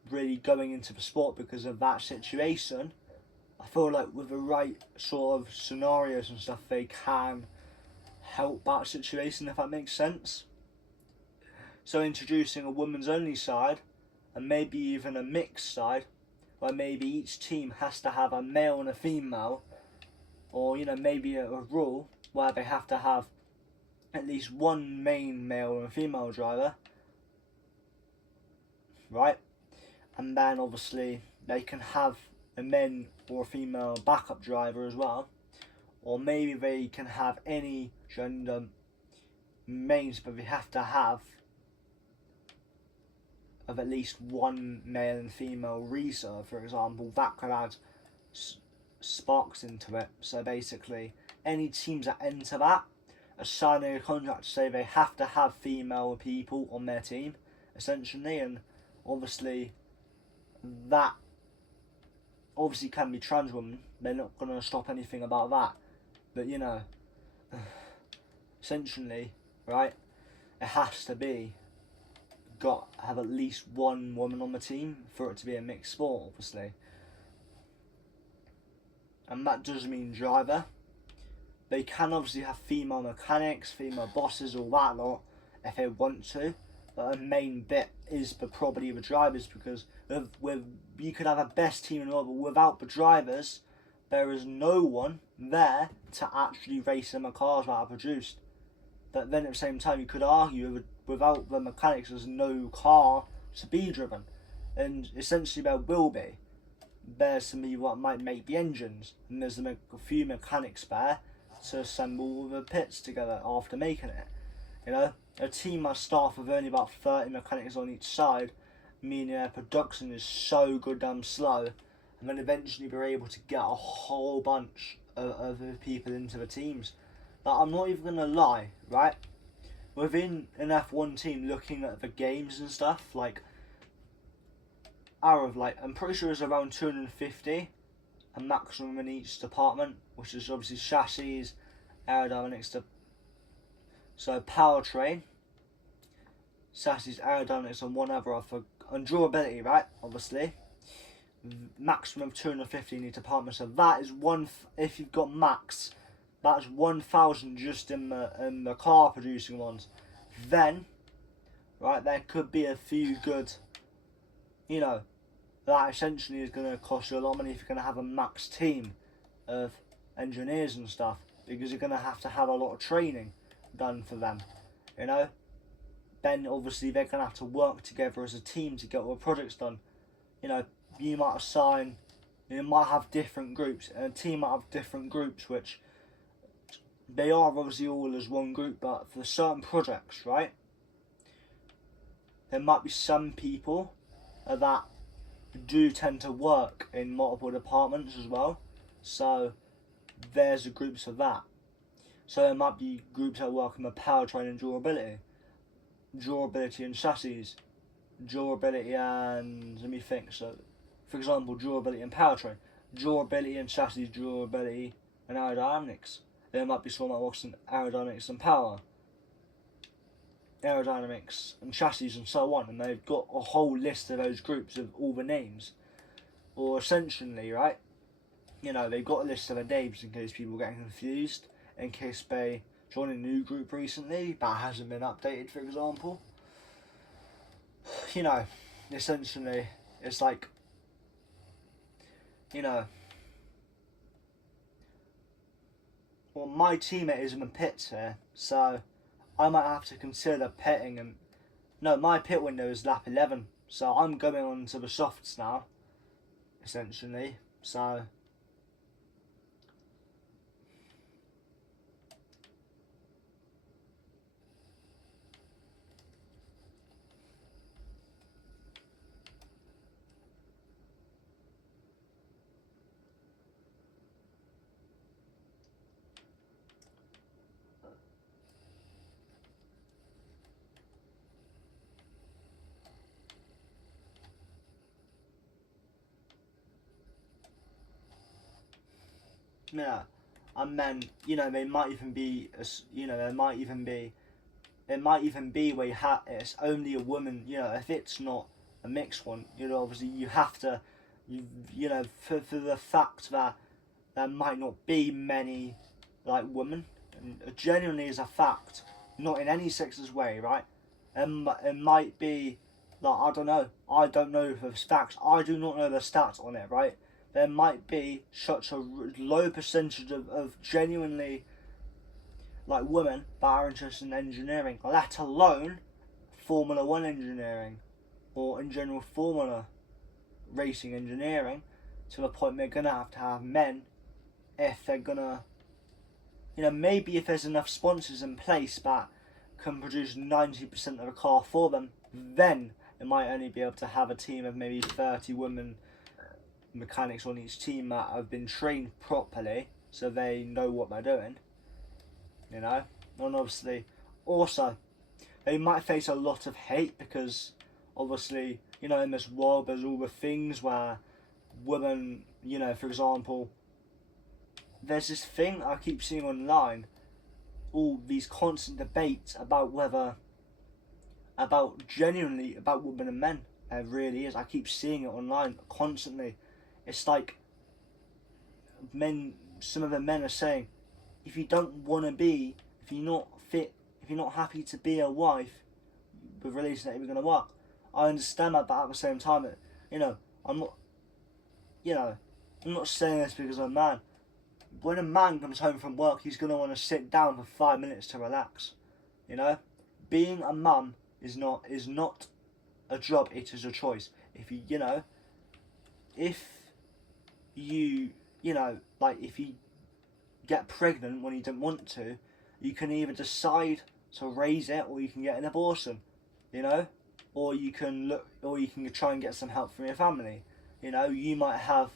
really going into the sport because of that situation. I feel like with the right sort of scenarios and stuff, they can help that situation, if that makes sense. So introducing a women's only side, and maybe even a mixed side, where maybe each team has to have a male and a female, or, you know, maybe a rule where they have to have at least one main male and a female driver, right? And then obviously they can have a men or a female backup driver as well, or maybe they can have any gender mains, but they have to have of at least one male and female reserve, for example. That could add sparks into it. So basically, any teams that enter that are signing a contract to say they have to have female people on their team, essentially, and obviously that obviously can be trans women. They're not going to stop anything about that, but, you know, essentially, right, it has to be have at least one woman on the team for it to be a mixed sport, obviously. And that does mean driver. They can obviously have female mechanics, female bosses, all that lot if they want to, but a main bit is probably the drivers, because with you could have a best team in the world, but without the drivers, there is no one there to actually race in the cars that are produced. But then at the same time, you could argue without the mechanics, there's no car to be driven, and essentially there will be. There's somebody what might make the engines, and there's a few mechanics there to assemble the pits together after making it. You know, a team must start with only about 30 mechanics on each side, meaning their production is so goddamn slow, and then eventually they're able to get a whole bunch of people into the teams. But I'm not even gonna lie, right? Within an F1 team, looking at the games and stuff, like, I'm pretty sure it's around 250, a maximum in each department, which is obviously chassis, aerodynamics, so powertrain, chassis, aerodynamics, and one other and durability, right? Obviously, maximum 250 in each department. So that is if you've got max, that's 1,000 just in the car producing ones. Then, right, there could be a few good, you know, that essentially is going to cost you a lot of money if you're going to have a max team of engineers and stuff, because you're going to have a lot of training done for them, you know. Then obviously they're going to have to work together as a team to get all the projects done. You know, you might have different groups, and a team might have different groups, which they are obviously all as one group, but for certain projects, right, there might be some people that do tend to work in multiple departments as well. So there's the groups for that. So there might be groups that work in the powertrain and durability and chassis, durability and, let me think, so for example, durability and powertrain, durability and chassis, durability and aerodynamics. There might be someone that works in aerodynamics and power, aerodynamics and chassis and so on, and they've got a whole list of those groups of all the names. Or essentially, right, you know, they've got a list of the names in case people get confused, in case they joined a new group recently that hasn't been updated, for example. You know, essentially, it's like, you know, well, my teammate is in the pits here, so I might have to consider pitting. And no, my pit window is lap 11, so I'm going on to the softs now, essentially. So yeah, and then they might even be, it might even be where it's only a woman. If it's not a mixed one, obviously you have to, for the fact that there might not be many like women, and genuinely is a fact, not in any sexist way, right? It might be like, I don't know the stats. I do not know the stats on it, right? There might be such a low percentage of genuinely like women that are interested in engineering, let alone Formula One engineering or in general Formula racing engineering, to the point they're gonna have to have men if they're gonna, maybe if there's enough sponsors in place that can produce 90% of the car for them, then they might only be able to have a team of maybe 30 women mechanics on each team that have been trained properly so they know what they're doing. And obviously, also, they might face a lot of hate because, obviously, in this world, there's all the things where women, for example, there's this thing I keep seeing online, all these constant debates about genuinely about women and men. It really is. I keep seeing it online constantly. It's like some of the men are saying, if you don't want to be, if you're not fit, if you're not happy to be a wife, the relationship ain't going to work. I understand that, but at the same time, I'm not, I'm not saying this because I'm a man. When a man comes home from work, he's going to want to sit down for 5 minutes to relax. Being a mum is not a job; it is a choice. If if you get pregnant when you don't want to, you can either decide to raise it or you can get an abortion, or you can try and get some help from your family. You might have,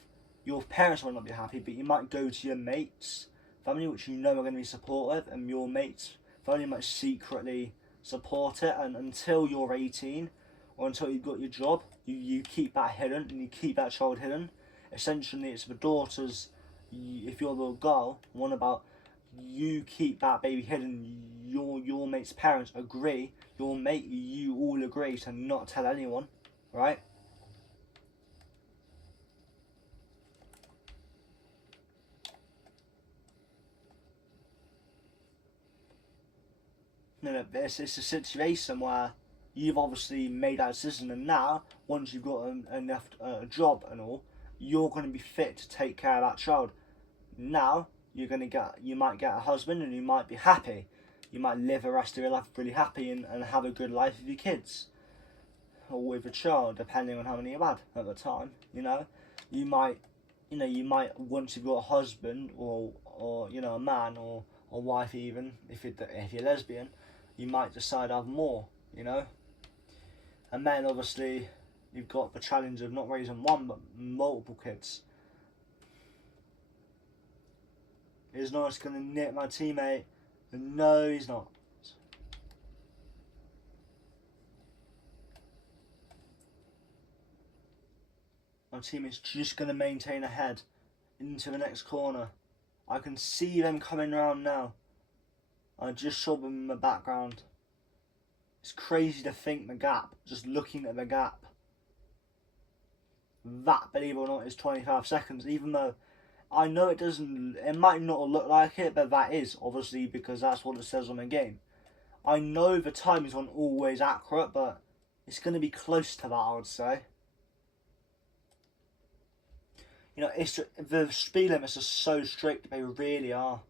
your parents might not be happy, but you might go to your mates' family, which are going to be supportive, and your mates' family might secretly support it. And until you're 18 or until you've got your job, you keep that hidden and you keep that child hidden. Essentially, it's the daughters. If you're the girl, one about you keep that baby hidden. Your mate's parents agree. You all agree to not tell anyone, right? It's a situation where you've obviously made that decision, and now once you've got enough job and all, you're going to be fit to take care of that child. Now you might get a husband and you might be happy. You might live the rest of your life really happy and have a good life with your kids or with a child, depending on how many you had at the time. You might, once you've got a husband or a man or a wife, even if you're lesbian, you might decide to have more. And then obviously you've got the challenge of not raising one but multiple kids. He's not just going to nip my teammate. No, he's not. My teammate's just going to maintain ahead into the next corner. I can see them coming round now. I just saw them in the background. It's crazy to think the gap, just looking at the gap. That, believe it or not, is 25 seconds, even though I know it doesn't, it might not look like it, but that is obviously because that's what it says on the game. I know the timings aren't always accurate, but it's going to be close to that, I would say. You know, it's the speed limits are so strict, they really are.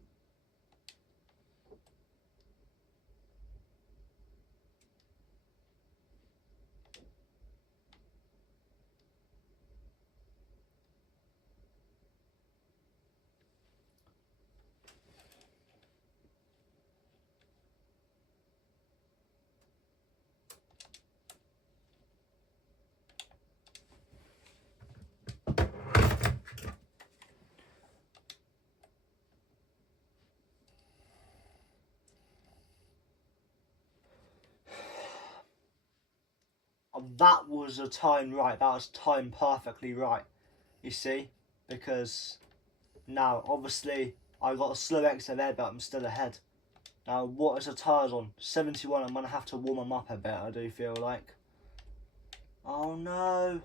That was a time right. That was timed perfectly right. You see, because now obviously I got a slow exit there, but I'm still ahead. Now what is the tyres on? 71. I'm gonna have to warm them up a bit. I do feel like. Oh no.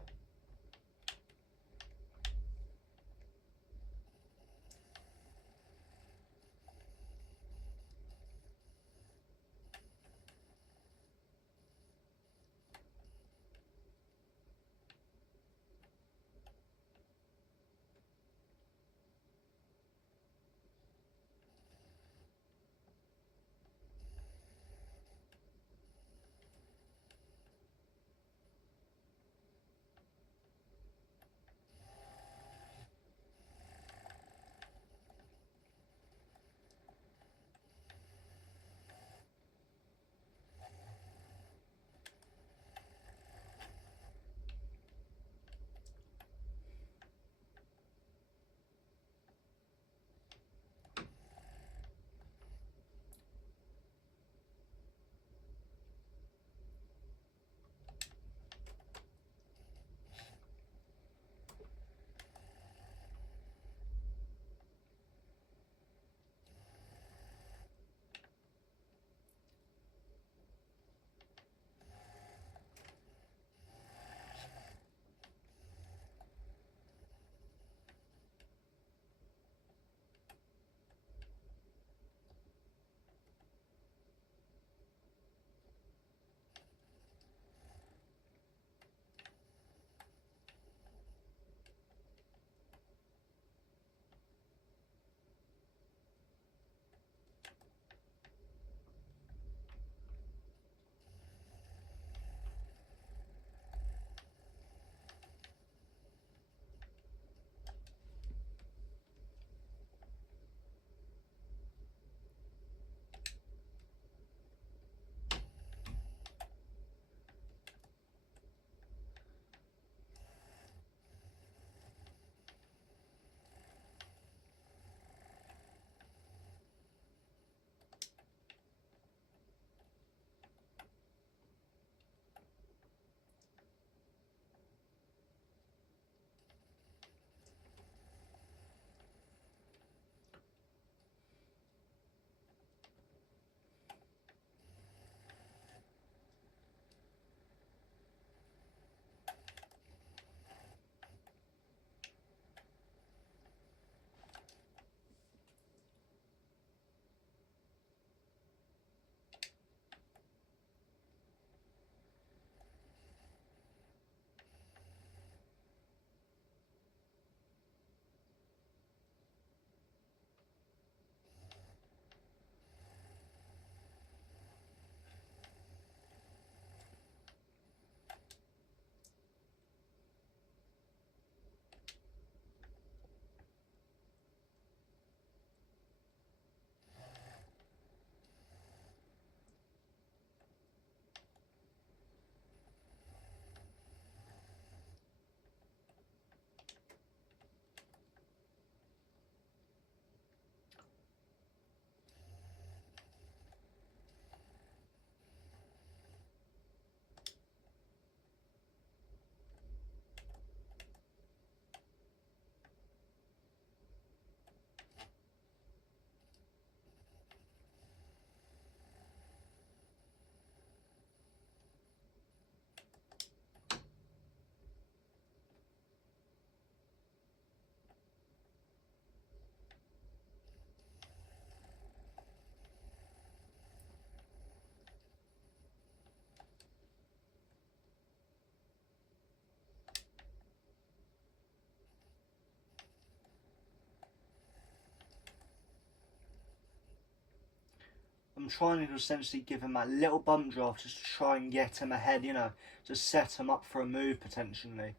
I'm trying to essentially give him that little bump draft just to try and get him ahead, you know, to set him up for a move potentially,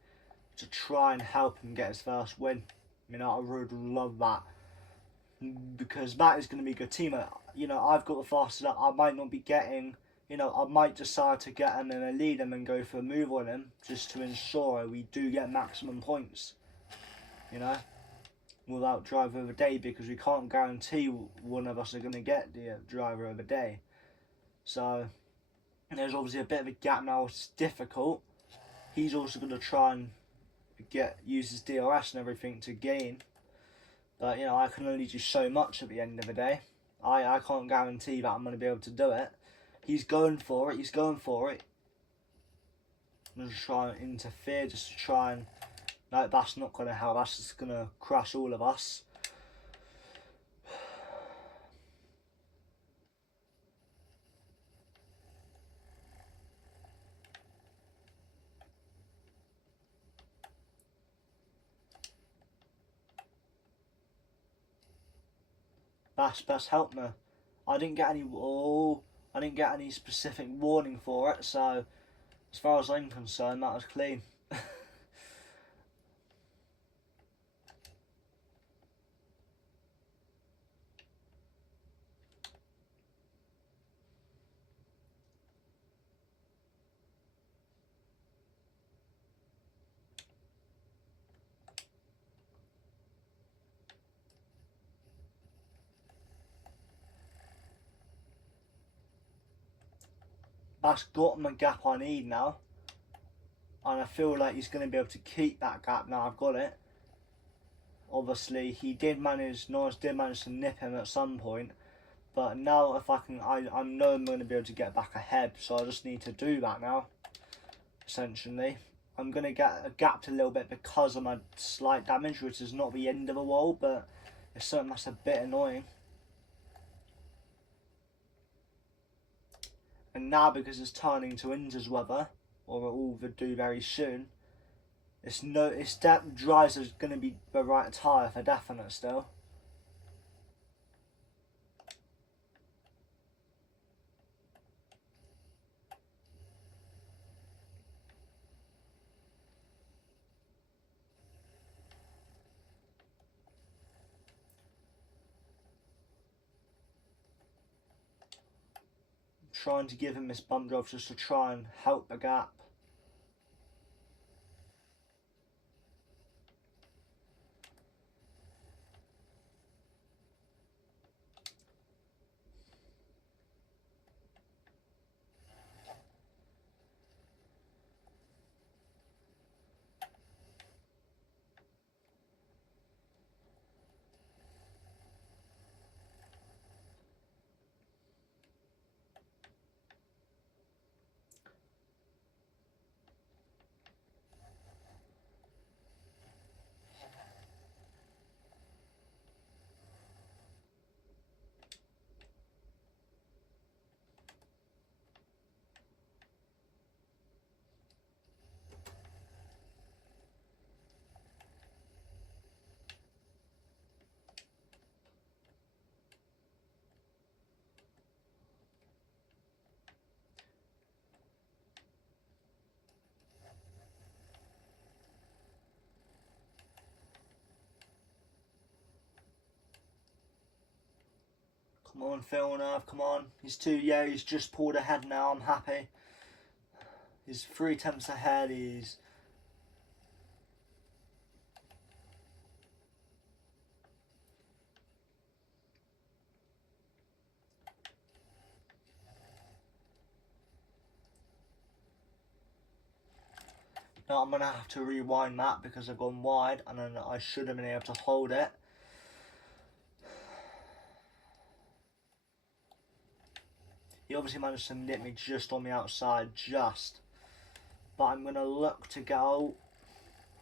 to try and help him get his first win. You know, I would love that, because that is going to be a good team. You know, I've got the fastest up. I might not be getting, you know, I might decide to get him in a lead him and go for a move on him just to ensure we do get maximum points, you know, without driver of the day, because we can't guarantee one of us are going to get the driver of the day. So there's obviously a bit of a gap now. It's difficult. He's also going to try and use his DRS and everything to gain. But, you know, I can only do so much at the end of the day. I can't guarantee that I'm going to be able to do it. He's going for it. He's going for it. I'm going to try and interfere just to try and... No, that's not going to help. That's just going to crush all of us. Best help me. I didn't get any... Oh, I didn't get any specific warning for it, so as far as I'm concerned, that was clean. That's got him a gap I need now. And I feel like he's going to be able to keep that gap now I've got it. Obviously, Norris did manage to nip him at some point. But now if I can, I know I'm going to be able to get back ahead. So I just need to do that now, essentially. I'm going to get gapped a little bit because of my slight damage, which is not the end of the world, but it's something that's a bit annoying. And now, because it's turning to winter's weather, or it will do very soon, it's dries is going to be the right tyre for definite still. Trying to give him this bump drive just to try and help the gap. Come on, Phil Nerve, come on. He's just pulled ahead now, I'm happy. He's 3 attempts ahead, he's... Now I'm going to have to rewind that because I've gone wide and then I should have been able to hold it. He obviously managed to nip me just on the outside, But I'm going to look to go.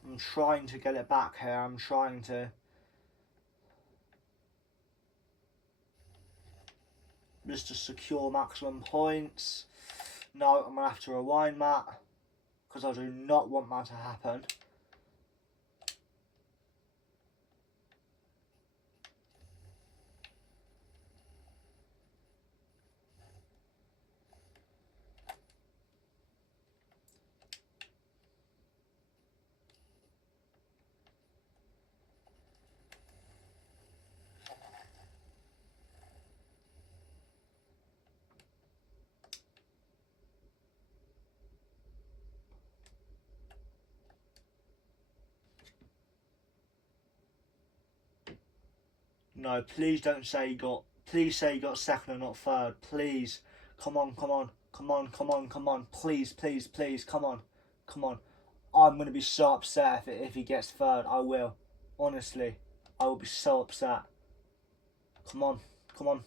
I'm trying to get it back here. I'm trying to. Just to secure maximum points. No, I'm going to have to rewind that. Because I do not want that to happen. No, please don't say he got. Please say he got second and not third. Please, come on, come on, come on, come on, come on. Please, please, please, come on, come on. I'm gonna be so upset if he gets third. I will, honestly, I will be so upset. Come on, come on.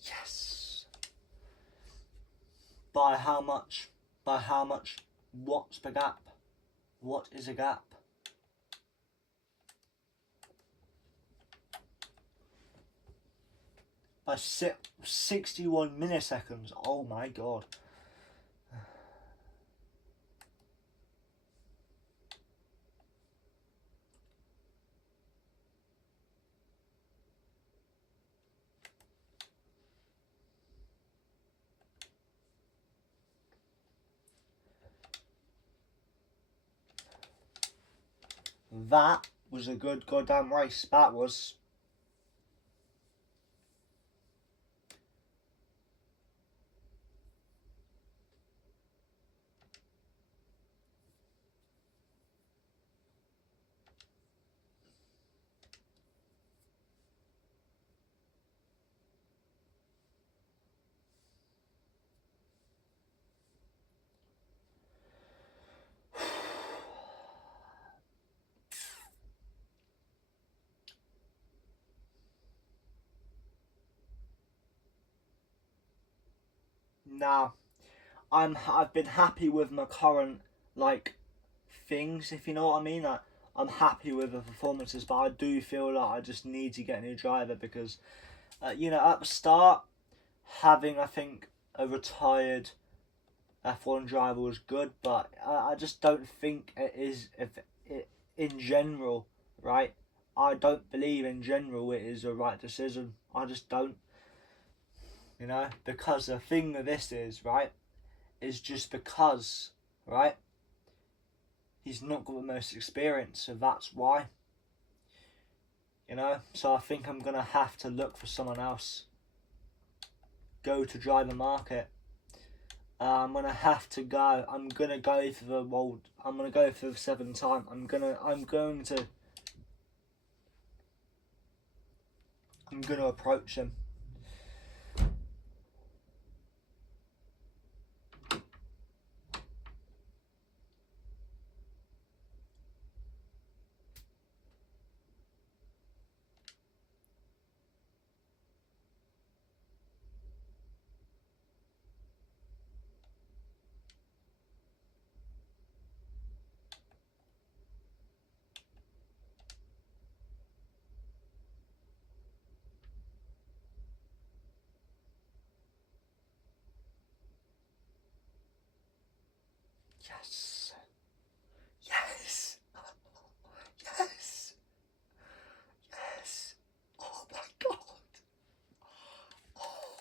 Yes. By how much? By how much? What's the gap? What is a gap? By 61 milliseconds. Oh my god. That was a good goddamn race. That was. Now, I've been happy with my current things, if you know what I mean. I'm happy with the performances, but I do feel like I just need to get a new driver because, at the start, having I think a retired F1 driver was good, but I just don't think it is in general, right? I don't believe in general it is a right decision. I just don't, because the thing with this is, right, is just because, right, he's not got the most experience, so that's why. So I think I'm gonna have to look for someone else. Go to driver market. I'm gonna have to go. I'm gonna go for the world. I'm gonna go for the 7th time. I'm gonna approach him. Yes. Yes. Yes. Yes. Oh my god. Oh.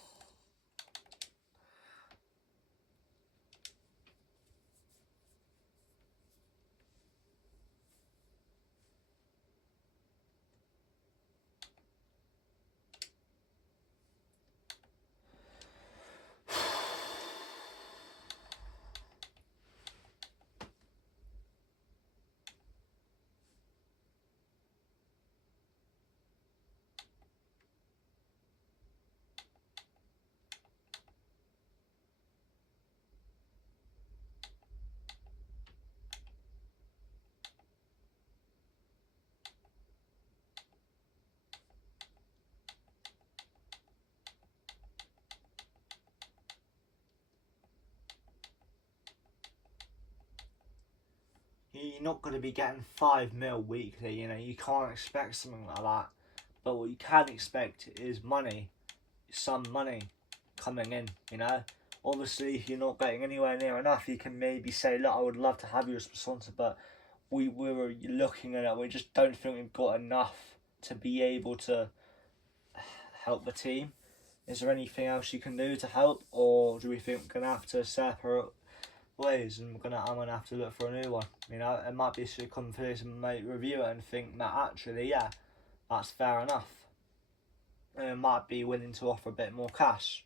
You're not going to be getting 5 mil weekly, you can't expect something like that. But what you can expect is money, some money coming in, Obviously, if you're not getting anywhere near enough, you can maybe say, look, I would love to have you as a sponsor, but we were looking at it, we just don't think we've got enough to be able to help the team. Is there anything else you can do to help, or do we think we're going to have to separate ways and I'm gonna have to look for a new one? It might be a conversation and might review it and think that actually, yeah, that's fair enough. And it might be willing to offer a bit more cash,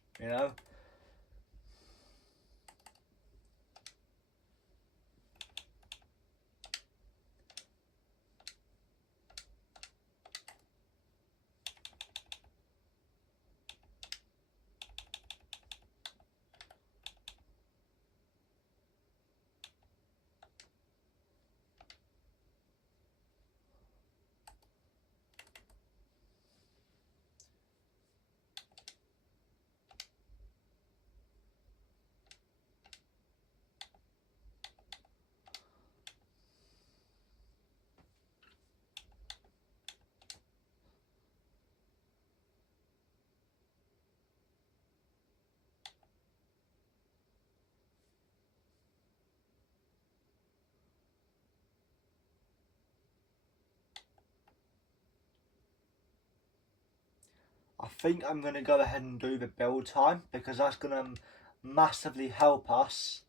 think I'm going to go ahead and do the build time, because that's going to massively help us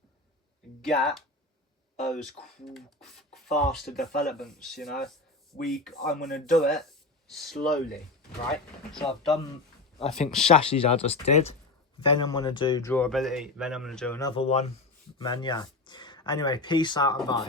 get those faster developments, you know. I'm going to do it slowly, right? So I've done, I think, chassis I just did. Then I'm going to do durability. Then I'm going to do another one. Man, yeah. Anyway, peace out and bye.